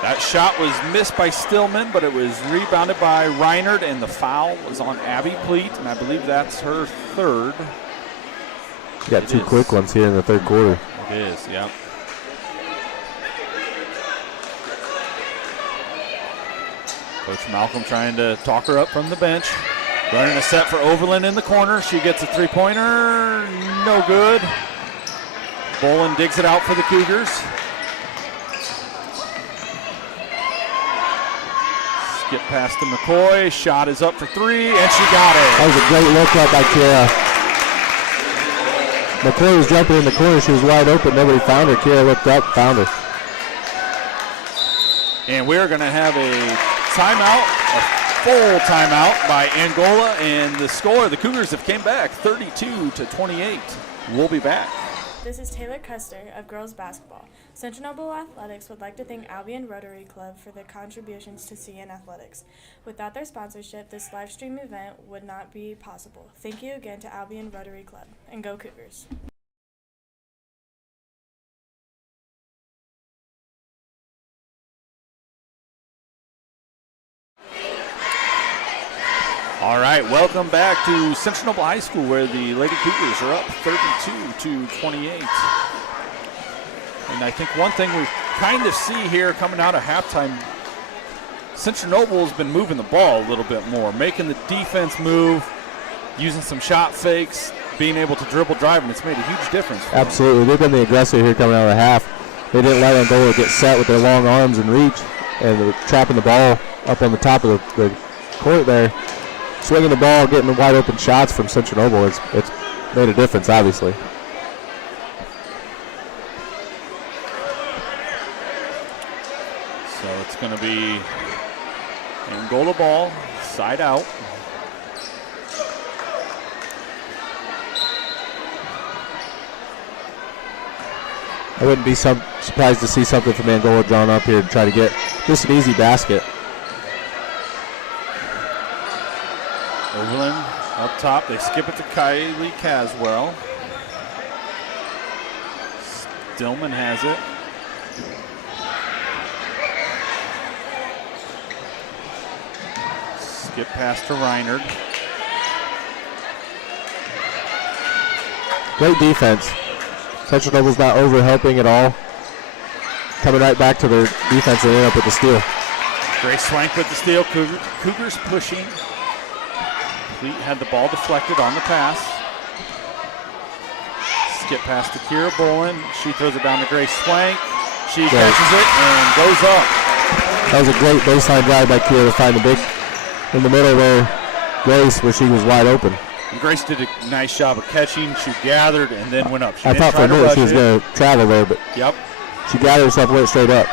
That shot was missed by Stillman, but it was rebounded by Reinert, and the foul was on Abby Pleat, and I believe that's her third. You got two quick ones here in the third quarter. It is, yep. Coach Malcolm trying to talk her up from the bench. Running a set for Overland in the corner. She gets a three-pointer. No good. Bolin digs it out for the Cougars. Skip past to McCoy. Shot is up for three, and she got it. That was a great look up by Kira. McCoy was jumping in the corner. She was wide open. Nobody found her. Kira looked up, found her. And we're going to have a timeout, a full timeout by Angola, and the score, the Cougars have came back 32-28. We'll be back. This is Taylor Custer of girls basketball. Central Noble Athletics would like to thank Albion Rotary Club for their contributions to CN Athletics. Without their sponsorship, this live stream event would not be possible. Thank you again to Albion Rotary Club, and go Cougars. All right, welcome back to Central Noble High School, where the Lady Cougars are up 32-28. And I think one thing we kind of see here coming out of halftime, Central Noble has been moving the ball a little bit more, making the defense move, using some shot fakes, being able to dribble, drive, and it's made a huge difference. Absolutely. They've been the aggressor here coming out of the half. They didn't let Angola get set with their long arms and reach, and they're trapping the ball up on the top of the court there. Swinging the ball, getting wide open shots from Central Noble, it's made a difference, obviously. So it's going to be Angola ball, side out. I wouldn't be surprised to see something from Angola drawn up here to try to get just an easy basket. Overland up top. They skip it to Kylie Caswell. Stillman has it. Skip pass to Reinert. Great defense. Central Noble's not over-helping at all. Coming right back to their defense and end up with the steal. Grace Swank with the steal. Cougars pushing. Fleet had the ball deflected on the pass. Skip pass to Kira Bolin. She throws it down to Grace Swank. She catches it and goes up. That was a great baseline drive by Kira to find the big in the middle there, Grace, where she was wide open. And Grace did a nice job of catching. She gathered and then went up. I thought for a minute she was going to travel there, but yep, she gathered herself and went straight up.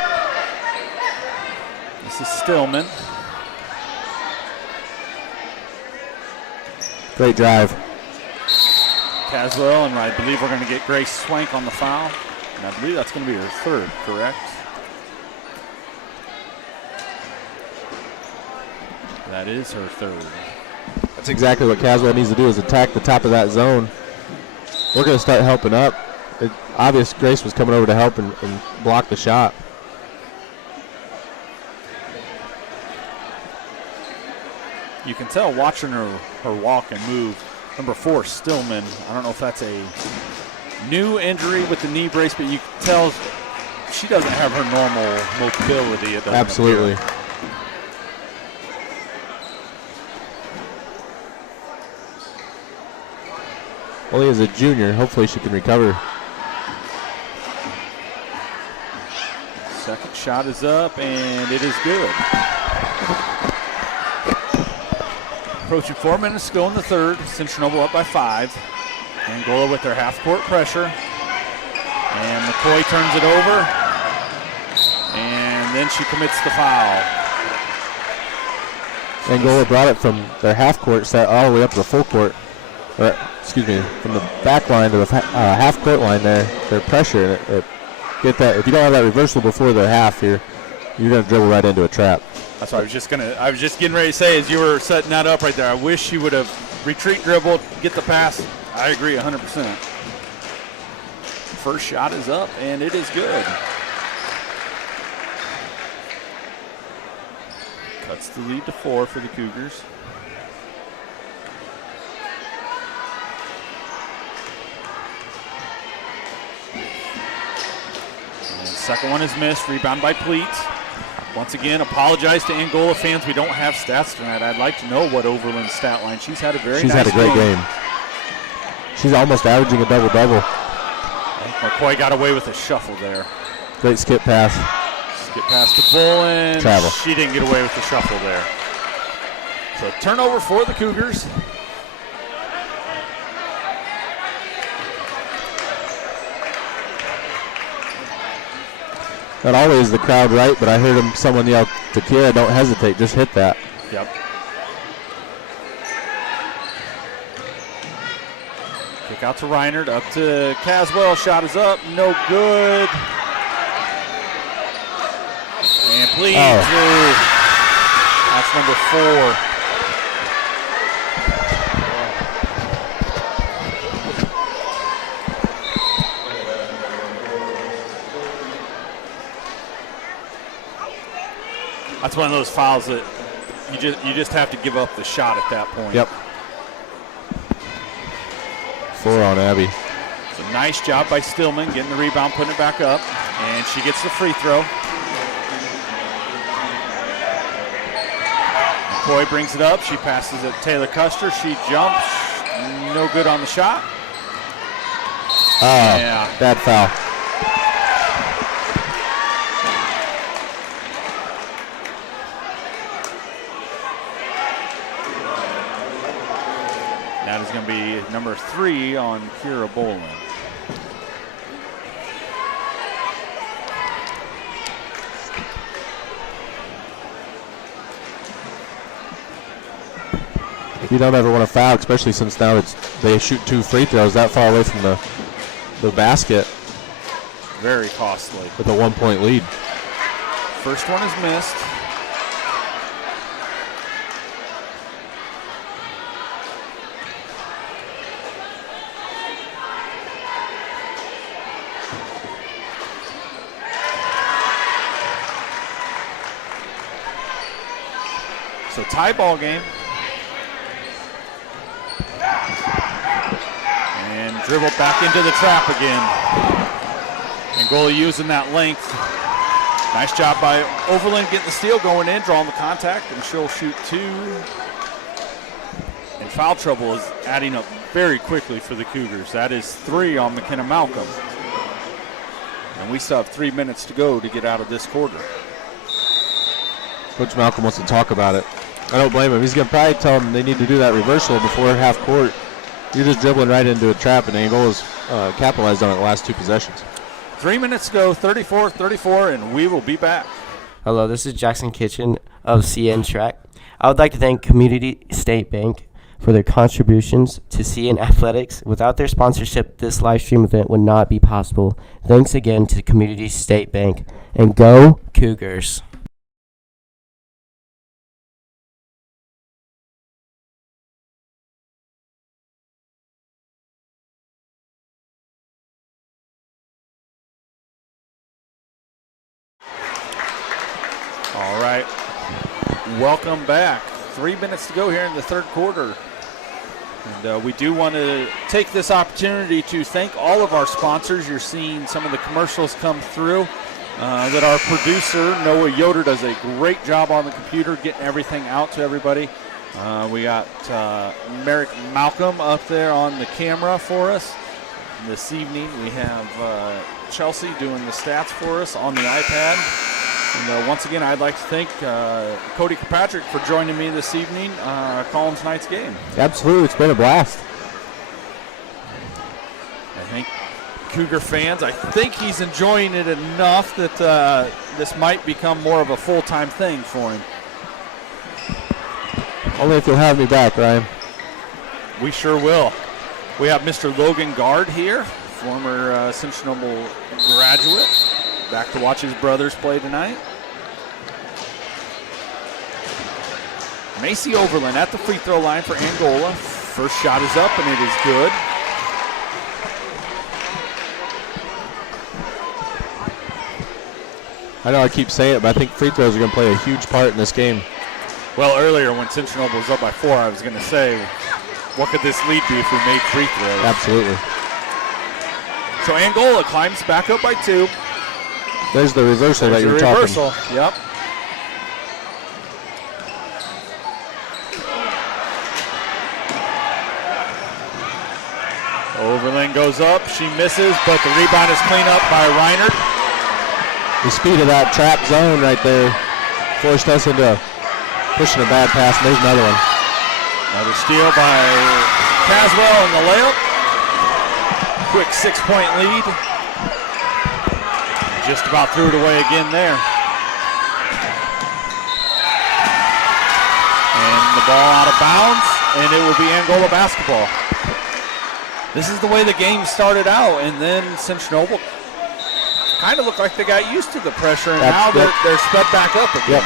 This is Stillman. Great drive. Caswell, and I believe we're going to get Grace Swank on the foul. And I believe that's going to be her third, correct? That is her third. That's exactly what Caswell needs to do, is attack the top of that zone. We're going to start helping up. Obvious Grace was coming over to help and block the shot. You can tell watching her walk and move. Number 4, Stillman. I don't know if that's a new injury with the knee brace, but you can tell she doesn't have her normal mobility. It doesn't Absolutely. appear. Only as a junior, hopefully she can recover. Second shot is up, and it is good. Approaching 4 minutes to go in the third. Central Noble up by 5. Angola with their half-court pressure. And McCoy turns it over. And then she commits the foul. Angola brought it from their half-court set all the way up to the full court. from the back line to the half court line there, their pressure. Get that. If you don't have that reversal before the half here, you're going to dribble right into a trap. That's what I was just getting ready to say as you were setting that up right there. I wish you would have retreat dribbled, get the pass. I agree 100%. First shot is up, and it is good. Cuts the lead to 4 for the Cougars. And second one is missed, rebound by Pleat. Once again, apologize to Angola fans. We don't have stats tonight. I'd like to know what Overland's stat line. She's had a She's had a great game. She's almost averaging a double-double. McCoy got away with a shuffle there. Great skip pass. Skip pass to Bolin. Travel. She didn't get away with the shuffle there. So turnover for the Cougars. Not always the crowd right, but I heard someone yell to Kira, don't hesitate, just hit that. Yep. Kick out to Reinert, up to Caswell. Shot is up, no good. And please, that's number 4. That's one of those fouls that you just have to give up the shot at that point. Yep. 4 on Abby. It's a nice job by Stillman getting the rebound, putting it back up, and she gets the free throw. McCoy brings it up. She passes it to Taylor Custer. She jumps. No good on the shot. Yeah. Bad foul. That is going to be number 3 on Kira Bolin. You don't ever want to foul, especially since now they shoot 2 free throws that far away from the basket. Very costly. With a 1-point lead. First one is missed. So tie ball game. And dribble back into the trap again. Angola using that length. Nice job by Overland getting the steal, going in, drawing the contact, and she'll shoot 2. And foul trouble is adding up very quickly for the Cougars. That is 3 on McKenna Malcolm. And we still have 3 minutes to go to get out of this quarter. Coach Malcolm wants to talk about it. I don't blame him. He's going to probably tell them they need to do that reversal before half court. You're just dribbling right into a trap, and Angola's capitalized on it the last 2 possessions. 3 minutes to go, 34-34, and we will be back. Hello, this is Jackson Kitchen of CN Track. I would like to thank Community State Bank for their contributions to CN Athletics. Without their sponsorship, this live stream event would not be possible. Thanks again to Community State Bank, and go Cougars. All right, welcome back. 3 minutes to go here in the third quarter. And we do want to take this opportunity to thank all of our sponsors. You're seeing some of the commercials come through that our producer, Noah Yoder, does a great job on the computer getting everything out to everybody. We got Merrick Malcolm up there on the camera for us. This evening we have Chelsea doing the stats for us on the iPad. And once again, I'd like to thank Cody Kirkpatrick for joining me this evening, calling tonight's game. Absolutely, it's been a blast. I think Cougar fans, I think he's enjoying it enough that this might become more of a full-time thing for him. Only if you'll have me back, Ryan. We sure will. We have Mr. Logan Guard here, former Central Noble graduate, back to watch his brothers play tonight. Nacy Overland at the free throw line for Angola. First shot is up, and it is good. I know I keep saying it, but I think free throws are going to play a huge part in this game. Well, earlier when Central Noble was up by 4, I was going to say, what could this lead be if we made free throws? Absolutely. So Angola climbs back up by 2. There's the reversal that you were talking. Reversal, yep. Overland goes up, she misses, but the rebound is cleaned up by Reinert. The speed of that trap zone right there forced us into pushing a bad pass, and there's another one. Another steal by Caswell in the layup. Quick 6-point lead. Just about threw it away again there. And the ball out of bounds, and it will be Angola basketball. This is the way the game started out, and then Central Noble kind of looked like they got used to the pressure, and now they're sped back up again. Yep.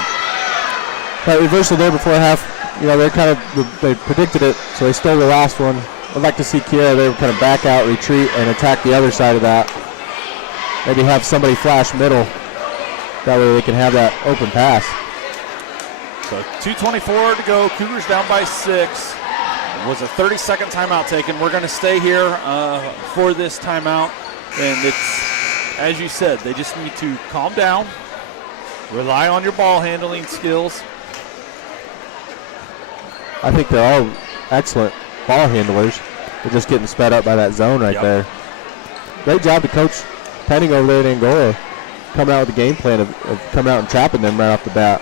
That reversal there before half, they predicted it, so they stole the last one. I'd like to see Kiera there kind of back out, retreat, and attack the other side of that. Maybe have somebody flash middle. That way they can have that open pass. So 2:24 to go. Cougars down by 6. It was a 30-second timeout taken. We're going to stay here for this timeout. And it's, as you said, they just need to calm down, rely on your ball handling skills. I think they're all excellent ball handlers. They're just getting sped up by that zone right there. Great job to Coach Penning over there in Angola, coming out with the game plan of coming out and trapping them right off the bat.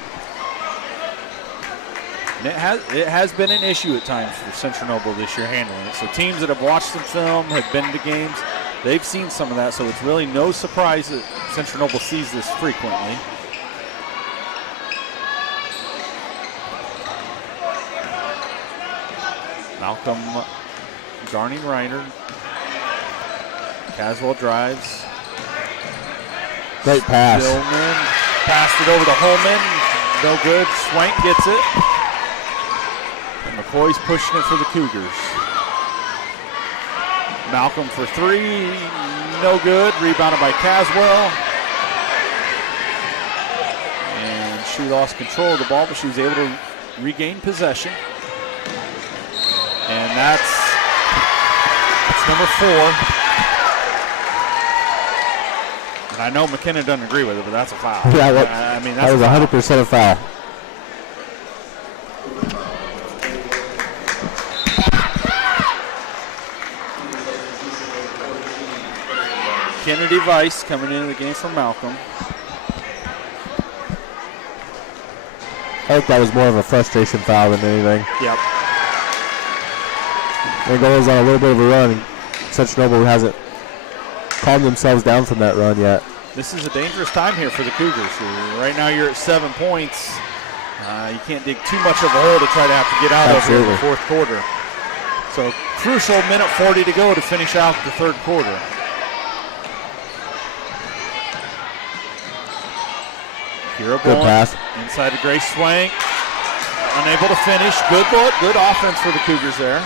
And it has been an issue at times for Central Noble this year handling it. So teams that have watched some film, have been to games, they've seen some of that. So it's really no surprise that Central Noble sees this frequently. Malcolm guarding Reiner. Caswell drives. Great pass. Dillman passed it over to Holman. No good. Swank gets it. And McCoy's pushing it for the Cougars. Malcolm for 3. No good. Rebounded by Caswell. And she lost control of the ball, but she was able to regain possession. And that's number 4. And I know McKenna doesn't agree with it, but that's a foul. Yeah, that was 100% a foul. Kennedy Weiss coming into the game for Malcolm. I think that was more of a frustration foul than anything. Yep. Angola's on a little bit of a run. Central Noble hasn't calmed themselves down from that run yet. This is a dangerous time here for the Cougars. Right now you're at 7 points. You can't dig too much of a hole to try to have to get out of here in the fourth quarter. So crucial minute 40 to go to finish out the third quarter. Good pass. Inside to Grace Swank. Unable to finish. Good look. Good offense for the Cougars there.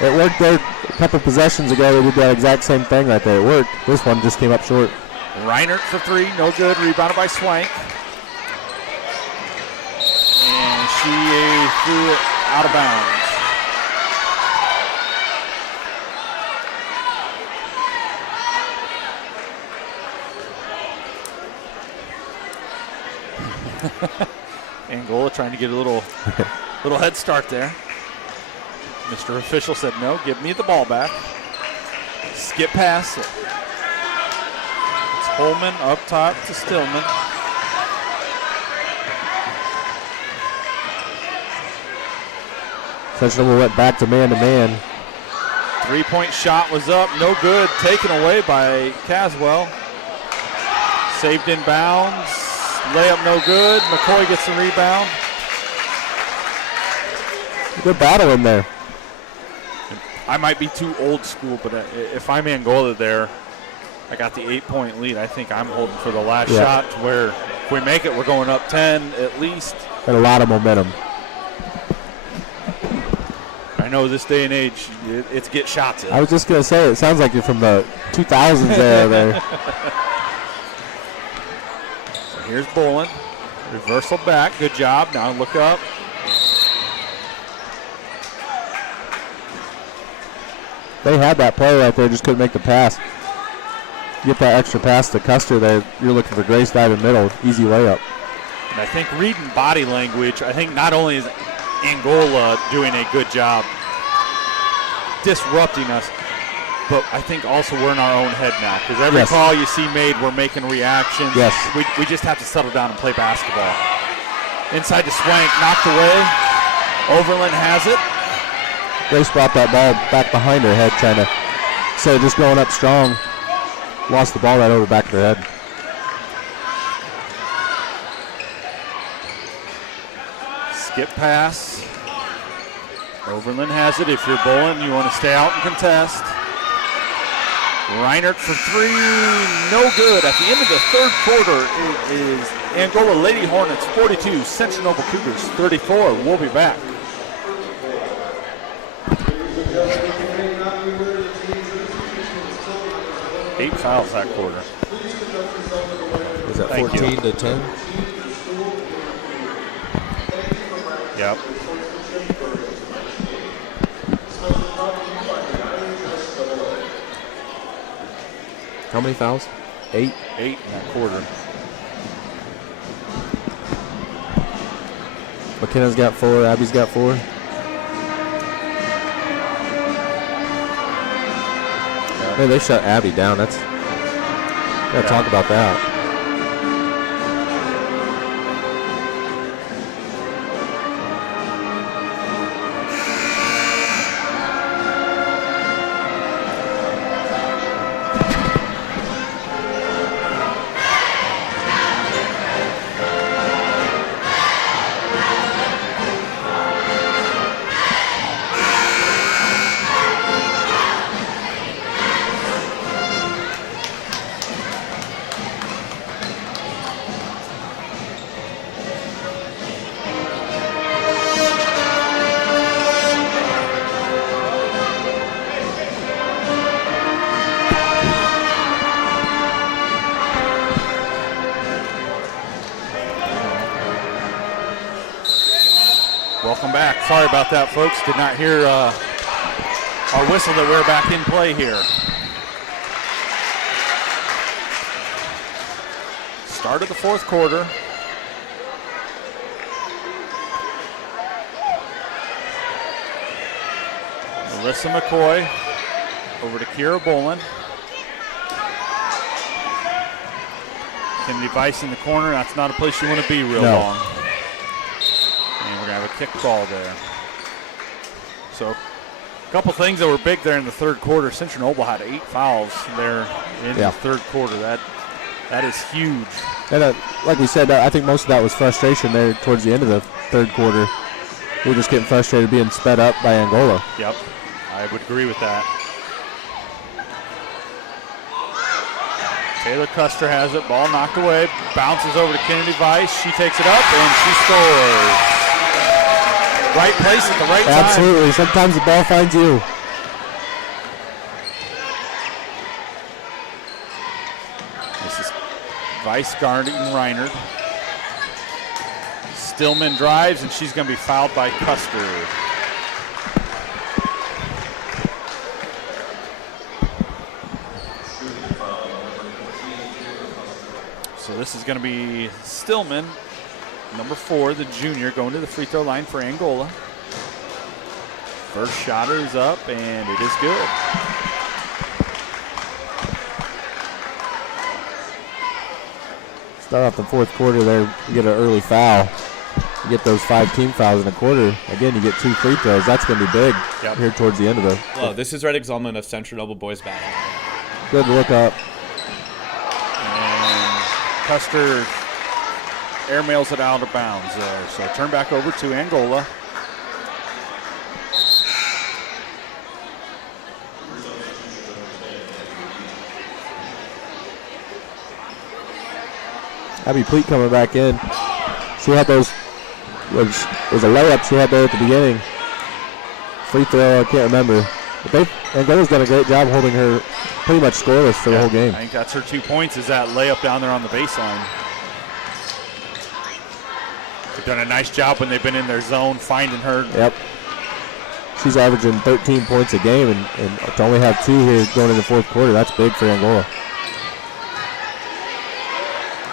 It worked there a couple possessions ago. They did that exact same thing right there. It worked. This one just came up short. Reinert for 3. No good. Rebounded by Swank. And she threw it out of bounds. Angola trying to get a little head start there. Mr. Official said no, give me the ball back. Skip pass. It's Holman up top to Stillman. Central went back to man. 3-point shot was up, no good. Taken away by Caswell. Saved in bounds. Layup no good. McCoy gets the rebound. Good battle in there. I might be too old school, but if I'm Angola there, I got the 8-point lead. I think I'm holding for the last shot to where if we make it, we're going up 10 at least. And a lot of momentum. I know this day and age, it's get shots in. I was just going to say, it sounds like you're from the 2000s era there. So here's Bolin. Reversal back. Good job. Now look up. They had that play right there, just couldn't make the pass. Get that extra pass to Custer there. You're looking for Grace dive in middle. Easy layup. And I think reading body language, I think not only is Angola doing a good job disrupting us, but I think also we're in our own head now. Because every call you see made, we're making reactions. Yes. We just have to settle down and play basketball. Inside to Swank, knocked away. Overland has it. Grace brought that ball back behind her head, trying to, instead of just going up strong, lost the ball right over back of her head. Skip pass. Overland has it. If you're Bolin, you want to stay out and contest. Reinert for three, no good. At the end of the third quarter, it is Angola Lady Hornets 42, Central Noble Cougars 34. We'll be back. Eight fouls that quarter. Was that 14 to 10? Yep. How many fouls? 8? 8 in that quarter. McKenna's got 4, Abby's got 4. Hey, they shut Abby down. Gotta talk about that. Welcome back. Sorry about that, folks. Did not hear our whistle that we're back in play here. Start of the fourth quarter. Alyssa McCoy over to Kira Bolin. Kennedy Vice in the corner. That's not a place you want to be real long. And we're going to have a kick ball there. So a couple things that were big there in the third quarter. Central Noble had 8 fouls there in the third quarter. That is huge. And like we said, I think most of that was frustration there towards the end of the third quarter. We were just getting frustrated being sped up by Angola. Yep, I would agree with that. Taylor Custer has it. Ball knocked away. Bounces over to Kennedy Vice. She takes it up, and she scores. Right place at the right time. Absolutely. Sometimes the ball finds you. This is Vice guarding Reinert. Stillman drives, and she's going to be fouled by Custer. So this is going to be Stillman, number 4, the junior, going to the free throw line for Angola. First shot is up, and it is good. Start off the fourth quarter there, you get an early foul. You get those 5 team fouls in a quarter. Again, you get 2 free throws. That's going to be big here towards the end of the. Hello, this is Reddick Zellman of Central Noble Boys Basketball. Good to look up. And Custer airmails it out of bounds there. So turn back over to Angola. Abby Pleat coming back in. She had those, was a layup she had there at the beginning. Free throw, I can't remember. But Angola's done a great job holding her pretty much scoreless for the whole game. I think that's her 2 points, is that layup down there on the baseline. They've done a nice job when they've been in their zone finding her. Yep. She's averaging 13 points a game, and to only have 2 here going in the fourth quarter, that's big for Angola.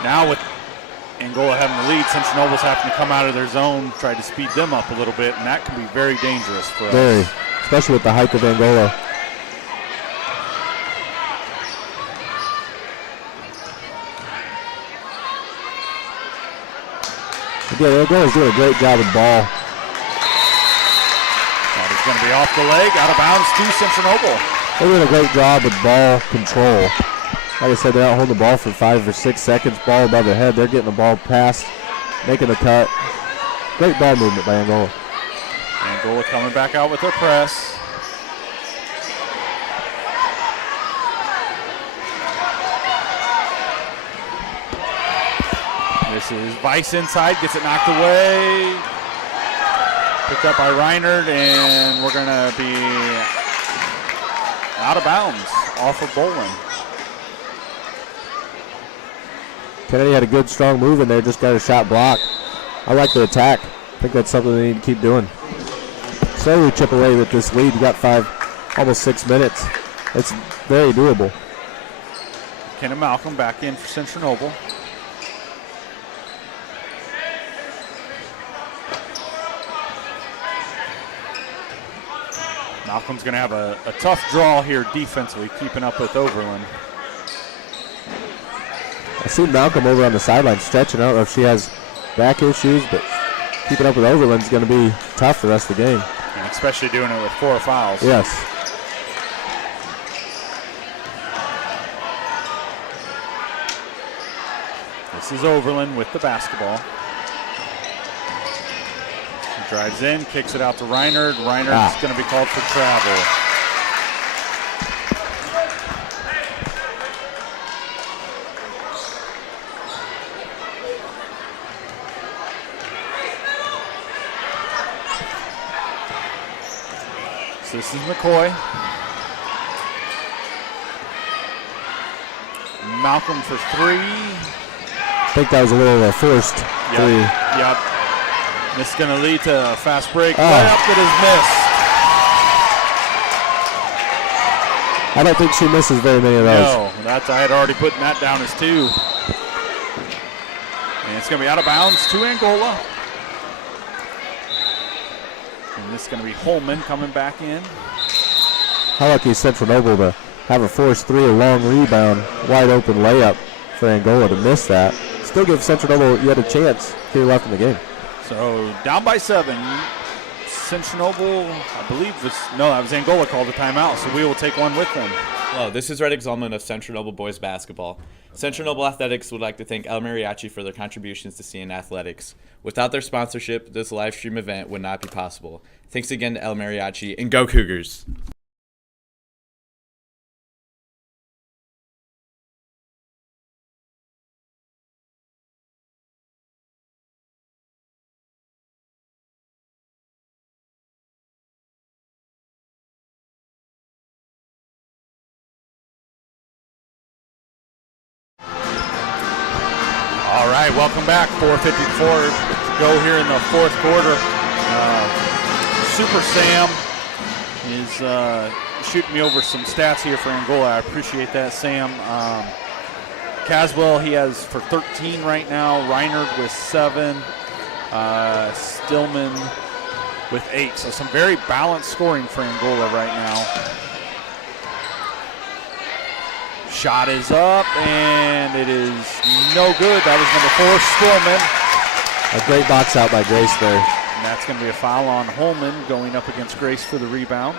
Now with Angola having the lead, Central Noble's having to come out of their zone, try to speed them up a little bit, and that can be very dangerous for us. Especially with the height of Angola. Yeah, Angola's doing a great job with the ball. That is going to be off the leg, out of bounds to Central Noble. They're doing a great job with ball control. Like I said, they don't hold the ball for 5 or 6 seconds. Ball above their head. They're getting the ball passed, making the cut. Great ball movement by Angola. Angola coming back out with their press. This is Weiss inside, gets it knocked away. Picked up by Reinert, and we're going to be out of bounds off of Bolin. Kennedy had a good, strong move in there, just got a shot blocked. I like the attack. I think that's something they need to keep doing. Slowly chip away with this lead. You got almost 6 minutes. It's very doable. Kenna Malcolm back in for Central Noble. Malcolm's going to have a tough draw here defensively, keeping up with Overland. I see Malcolm over on the sideline stretching. I don't know if she has back issues, but keeping up with Overland's going to be tough the rest of the game. And especially doing it with 4 fouls. Yes. This is Overland with the basketball. He drives in, kicks it out to Reinert. Reinert's going to be called for travel. So this is McCoy. Malcolm for 3. I think that was a little forced 3. Yep. This is going to lead to a fast break. Layup that is missed. I don't think she misses very many of those. No, I had already put that down as 2. And it's going to be out of bounds to Angola. And this is going to be Holman coming back in. How lucky is Central Noble to have a forced 3, a long rebound, wide open layup for Angola to miss that. Still give Central Noble yet a chance here left in the game. So down by 7. Central Noble, I believe that was Angola called a timeout, so we will take one with them. Hello, this is Red Exalman of Central Noble Boys Basketball. Central Noble Athletics would like to thank El Mariachi for their contributions to CN Athletics. Without their sponsorship, this live stream event would not be possible. Thanks again to El Mariachi, and go Cougars! All right, welcome back. 4:54 to go here in the fourth quarter. Super Sam is shooting me over some stats here for Angola. I appreciate that, Sam. Caswell, he has for 13 right now. Reinert with 7. Stillman with 8. So some very balanced scoring for Angola right now. Shot is up, and it is no good. That was number 4, Stillman. A great box out by Grace there. And that's going to be a foul on Holman going up against Grace for the rebound.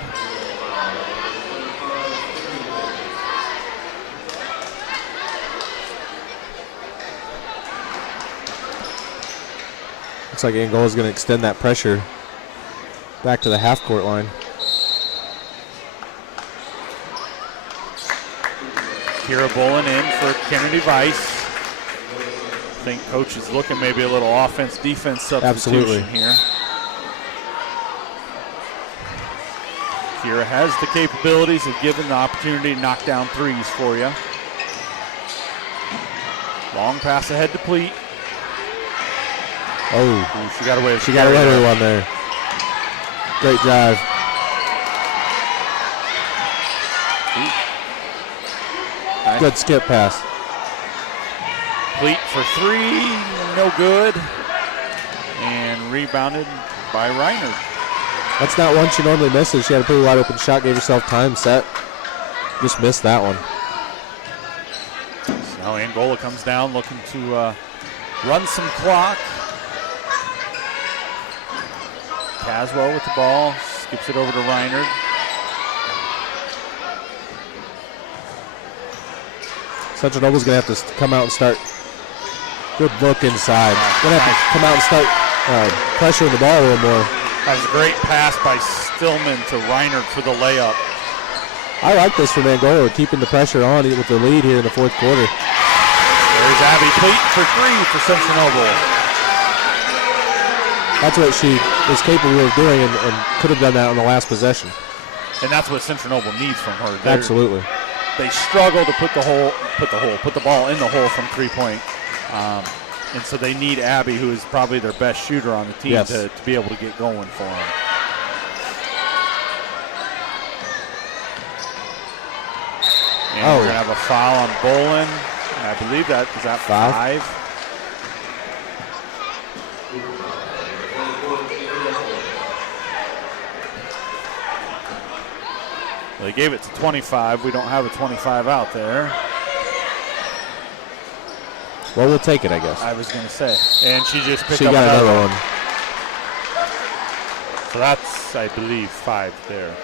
Looks like Angola's going to extend that pressure back to the half-court line. Kira Bolin in for Kennedy Weiss. I think coach is looking maybe a little offense-defense substitution here. Kira has the capabilities of giving the opportunity to knock down threes for you. Long pass ahead to Pleat. Oh, she got away with one there. Great drive. Nice. Good skip pass. Pleat for three, no good. And rebounded by Reiner. That's not one she normally misses. She had a pretty wide open shot, gave herself time, set. Just missed that one. So now Angola comes down looking to run some clock. Caswell with the ball, skips it over to Reiner. Central Noble's going to have to come out and start. Good look inside. Going to have to come out and start pressuring the ball a little more. That was a great pass by Stillman to Reiner for the layup. I like this from Angola, keeping the pressure on with the lead here in the fourth quarter. There's Abby Pleat for three for Central Noble. That's what she is capable of doing and could have done that on the last possession. And that's what Central Noble needs from her. Absolutely. They struggle to put the ball in the hole from three-point. And so they need Abby, who is probably their best shooter on the team, to be able to get going for them. And we're going to have a foul on Bolin. And I believe that is at five. Well, they gave it to 25. We don't have a 25 out there. Well, we'll take it, I guess. I was going to say. And she just picked up another one. So that's, I believe, 5 there,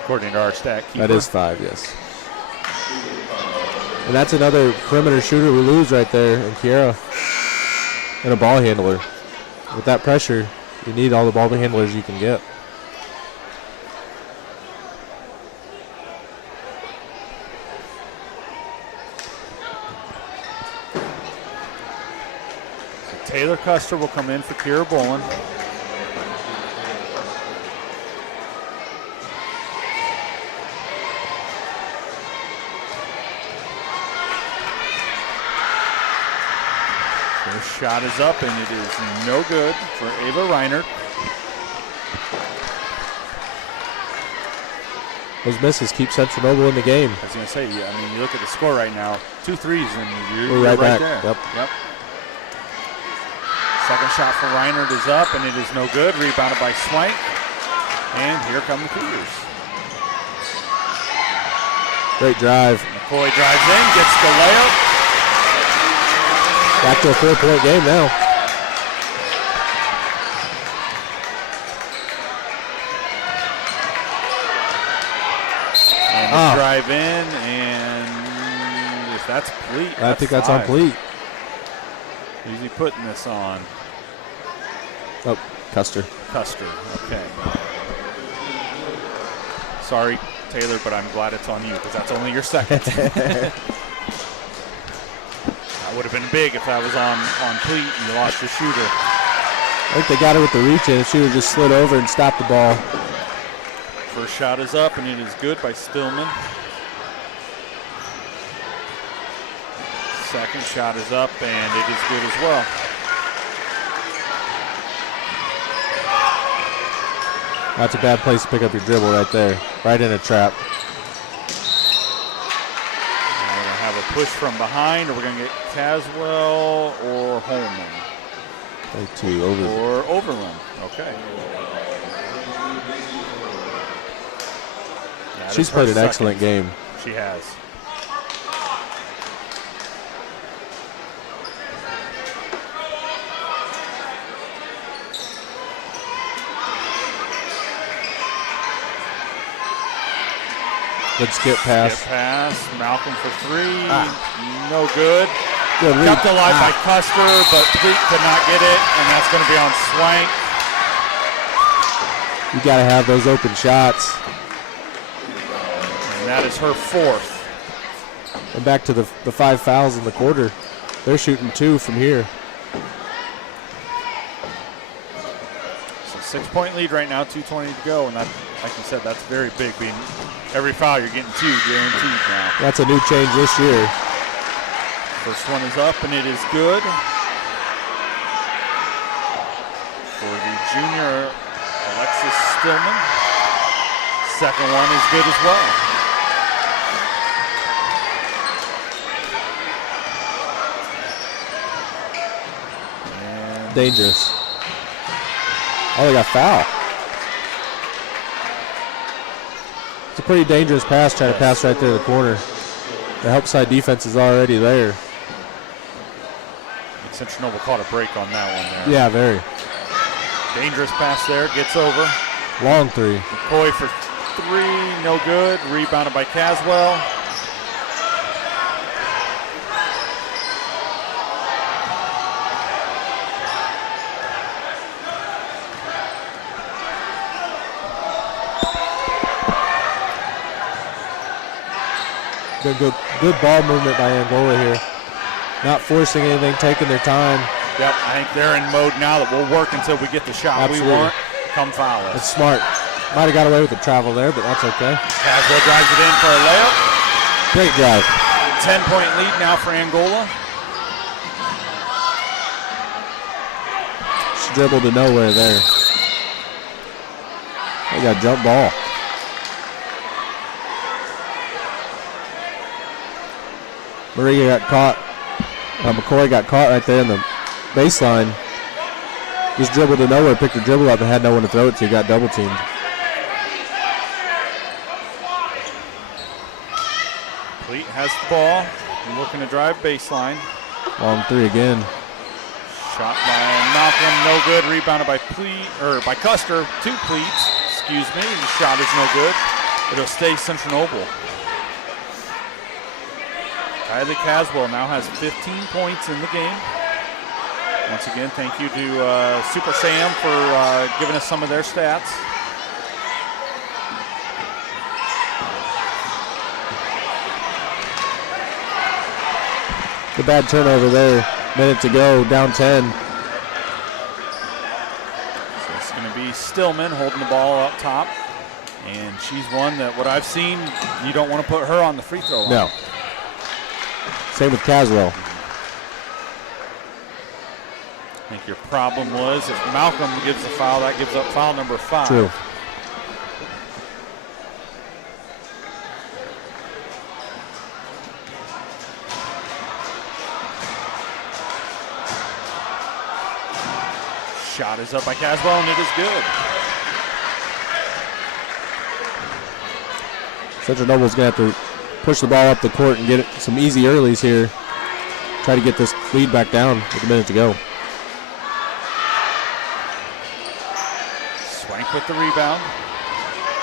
according to our stat keeper. That is 5, yes. And that's another perimeter shooter we lose right there in Kiera. And a ball handler. With that pressure, you need all the ball handlers you can get. Taylor Custer will come in for Kira Bolin. First shot is up, and it is no good for Ava Reiner. Those misses keep Central Noble in the game. I was going to say, you look at the score right now, 2 threes, and you're right right back there. Yep. Second shot for Reinert is up, and it is no good. Rebounded by Swank. And here come the Cougars. Great drive. McCoy drives in, gets the layup. Back to a 4-point game now. And the drive in, and if that's Pleat, I think that's on Pleat. Who's he putting this on? Oh, Custer. Custer, okay. Sorry, Taylor, but I'm glad it's on you because that's only your second. That would have been big if that was on Pleat and you lost your shooter. I think they got her with the reach in. If she would have just slid over and stopped the ball. First shot is up, and it is good by Stillman. Second shot is up, and it is good as well. That's a bad place to pick up your dribble right there. Right in a trap. We're going to have a push from behind, or we're going to get Caswell or Holman. Or Overland. Okay. She's played an excellent game. She has. Good skip pass. Skip pass. Malcolm for three. No good. Good read. Kept alive by Custer, but Pleat could not get it, and that's going to be on Swank. You got to have those open shots. And that is her 4th. And back to the 5 fouls in the quarter. They're shooting 2 from here. So 6-point lead right now, 2:20 to go, and that, like you said, that's very big. Being every foul, you're getting 2 guaranteed now. That's a new change this year. First one is up, and it is good for the junior Alexis Stillman. Second one is good as well. And dangerous. Oh, they got foul. It's a pretty dangerous pass, trying to pass right there to the corner. The help side defense is already there. Central Noble caught a break on that one there. Yeah, very. Dangerous pass there, gets over. Long 3. McCoy for 3, no good. Rebounded by Caswell. Good ball movement by Angola here. Not forcing anything, taking their time. Yep, I think they're in mode now that we'll work until we get the shot we want. Come foul us. That's smart. Might have got away with the travel there, but that's okay. Caswell drives it in for a layup. Great drive. 10-point lead now for Angola. She dribbled to nowhere there. They got a jump ball. Maria got caught. McCoy got caught right there in the baseline. Just dribbled to nowhere, picked her dribble up and had no one to throw it to. Got double teamed. Fleet has the ball. Looking to drive baseline. Long 3 again. Shot by Malcolm, no good. Rebounded by by Custer to Pleats. Excuse me. The shot is no good. It'll stay Central Noble. Kylie Caswell now has 15 points in the game. Once again, thank you to Super Sam for giving us some of their stats. The bad turnover there. Minute to go, down 10. So it's going to be Stillman holding the ball up top. And she's one that, what I've seen, you don't want to put her on the free throw line. No. Same with Caswell. I think your problem was if Malcolm gives a foul, that gives up foul number 5. True. Shot is up by Caswell, and it is good. Central Noble's going to have to push the ball up the court and get some easy earlies here. Try to get this lead back down with a minute to go. Swank with the rebound.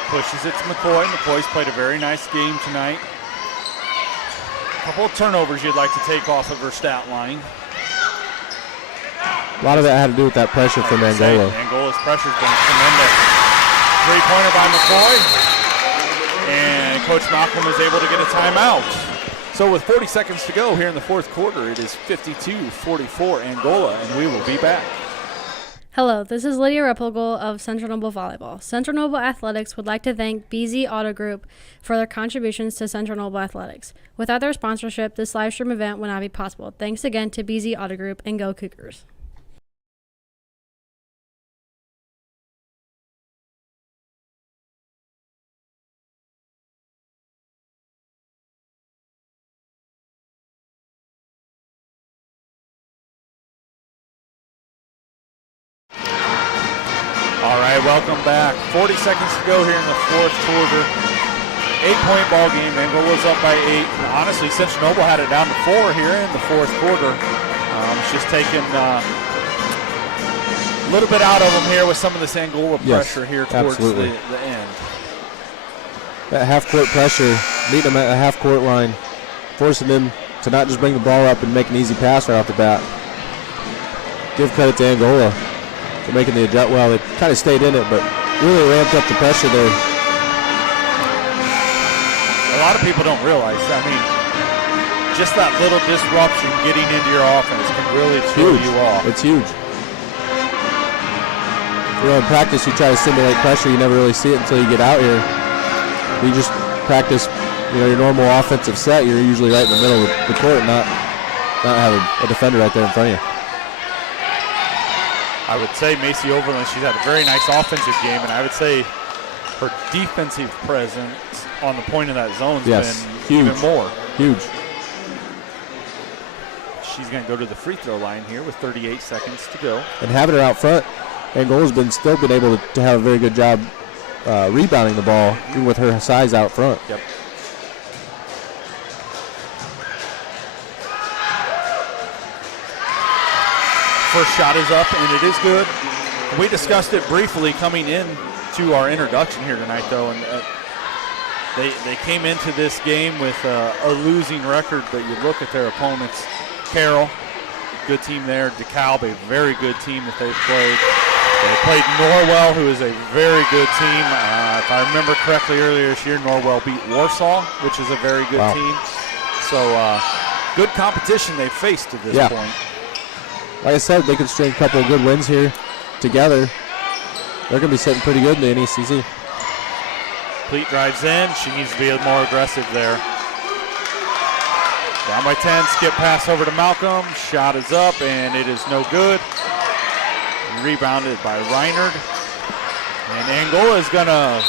Pushes it to McCoy. McCoy's played a very nice game tonight. A couple of turnovers you'd like to take off of her stat line. A lot of that had to do with that pressure from Angola. Angola's pressure's been tremendous. Three-pointer by McCoy. And Coach Malcolm is able to get a timeout. So with 40 seconds to go here in the fourth quarter, it is 52-44 Angola, and we will be back. Hello, this is Lydia Replogle of Central Noble Volleyball. Central Noble Athletics would like to thank BZ Auto Group for their contributions to Central Noble Athletics. Without their sponsorship, this live stream event would not be possible. Thanks again to BZ Auto Group, and go Cougars. All right, welcome back. 40 seconds to go here in the fourth quarter. 8-point ball game. Angola's up by 8. Honestly, Central Noble had it down to 4 here in the fourth quarter. It's just taking a little bit out of them here with some of this Angola pressure here towards the end. That half-court pressure, meeting them at the half-court line, forcing them to not just bring the ball up and make an easy pass right off the bat. Give credit to Angola for making the adjust. Well, they kind of stayed in it, but really ramped up the pressure there. A lot of people don't realize. I mean, just that little disruption getting into your offense can really throw you off. It's huge. In practice, you try to simulate pressure. You never really see it until you get out here. You just practice, your normal offensive set. You're usually right in the middle of the court, and not have a defender right there in front of you. I would say Macy Overland, she's had a very nice offensive game, and I would say her defensive presence on the point of that zone has been huge. Even more. Huge. She's going to go to the free throw line here with 38 seconds to go. And having her out front, Angola's still been able to have a very good job rebounding the ball, even with her size out front. Yep. First shot is up, and it is good. We discussed it briefly coming in to our introduction here tonight, though, and they came into this game with a losing record, but you look at their opponents. Carroll, good team there. DeKalb, a very good team that they've played. They played Norwell, who is a very good team. If I remember correctly earlier this year, Norwell beat Warsaw, which is a very good team. So good competition they've faced to this point. Like I said, they could string a couple of good wins here together. They're going to be sitting pretty good in the NECC. Pleat drives in. She needs to be more aggressive there. Down by 10, skip pass over to Malcolm. Shot is up, and it is no good. Rebounded by Reinard. And Angola is going to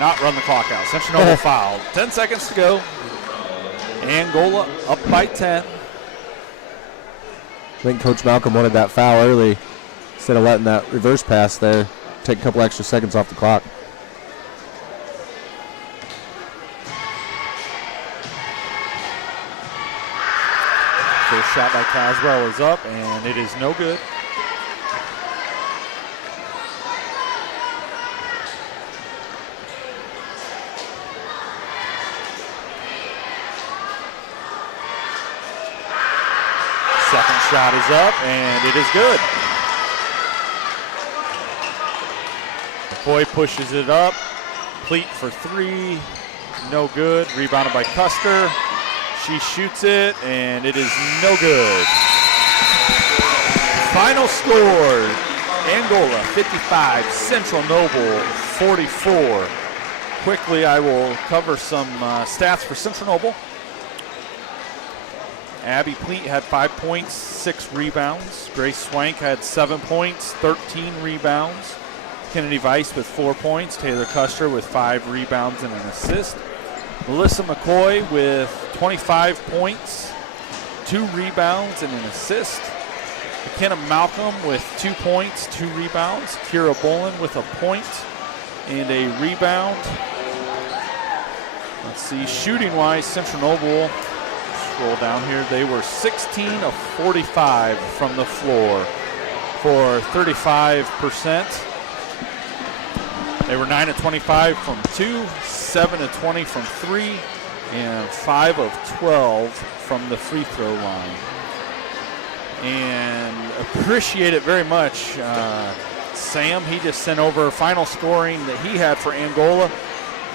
not run the clock out. Central Noble foul. 10 seconds to go. Angola up by 10. I think Coach Malcolm wanted that foul early instead of letting that reverse pass there take a couple extra seconds off the clock. First shot by Caswell is up, and it is no good. Second shot is up, and it is good. McCoy pushes it up. Pleat for three. No good. Rebounded by Custer. She shoots it, and it is no good. Final score, Angola 55, Central Noble 44. Quickly, I will cover some stats for Central Noble. Abby Pleat had 5 points, 6 rebounds. Grace Swank had 7 points, 13 rebounds. Kennedy Weiss with 4 points. Taylor Custer with 5 rebounds and an assist. Melissa McCoy with 25 points, 2 rebounds and an assist. McKenna Malcolm with 2 points, 2 rebounds. Kira Bolin with a point and a rebound. Let's see, shooting-wise, Central Noble, scroll down here, they were 16 of 45 from the floor for 35%. They were 9 of 25 from 2, 7 of 20 from 3, and 5 of 12 from the free throw line. And appreciate it very much. Sam, he just sent over final scoring that he had for Angola.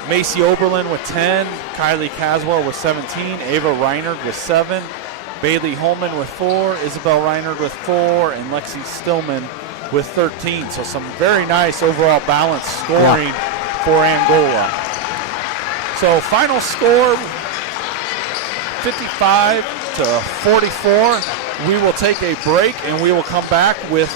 Macy Oberlin with 10, Kylie Caswell with 17, Ava Reinard with 7, Bailey Holman with 4, Isabel Reinard with 4, and Lexi Stillman with 13. So some very nice overall balanced scoring for Angola. So final score 55 to 44. We will take a break and we will come back with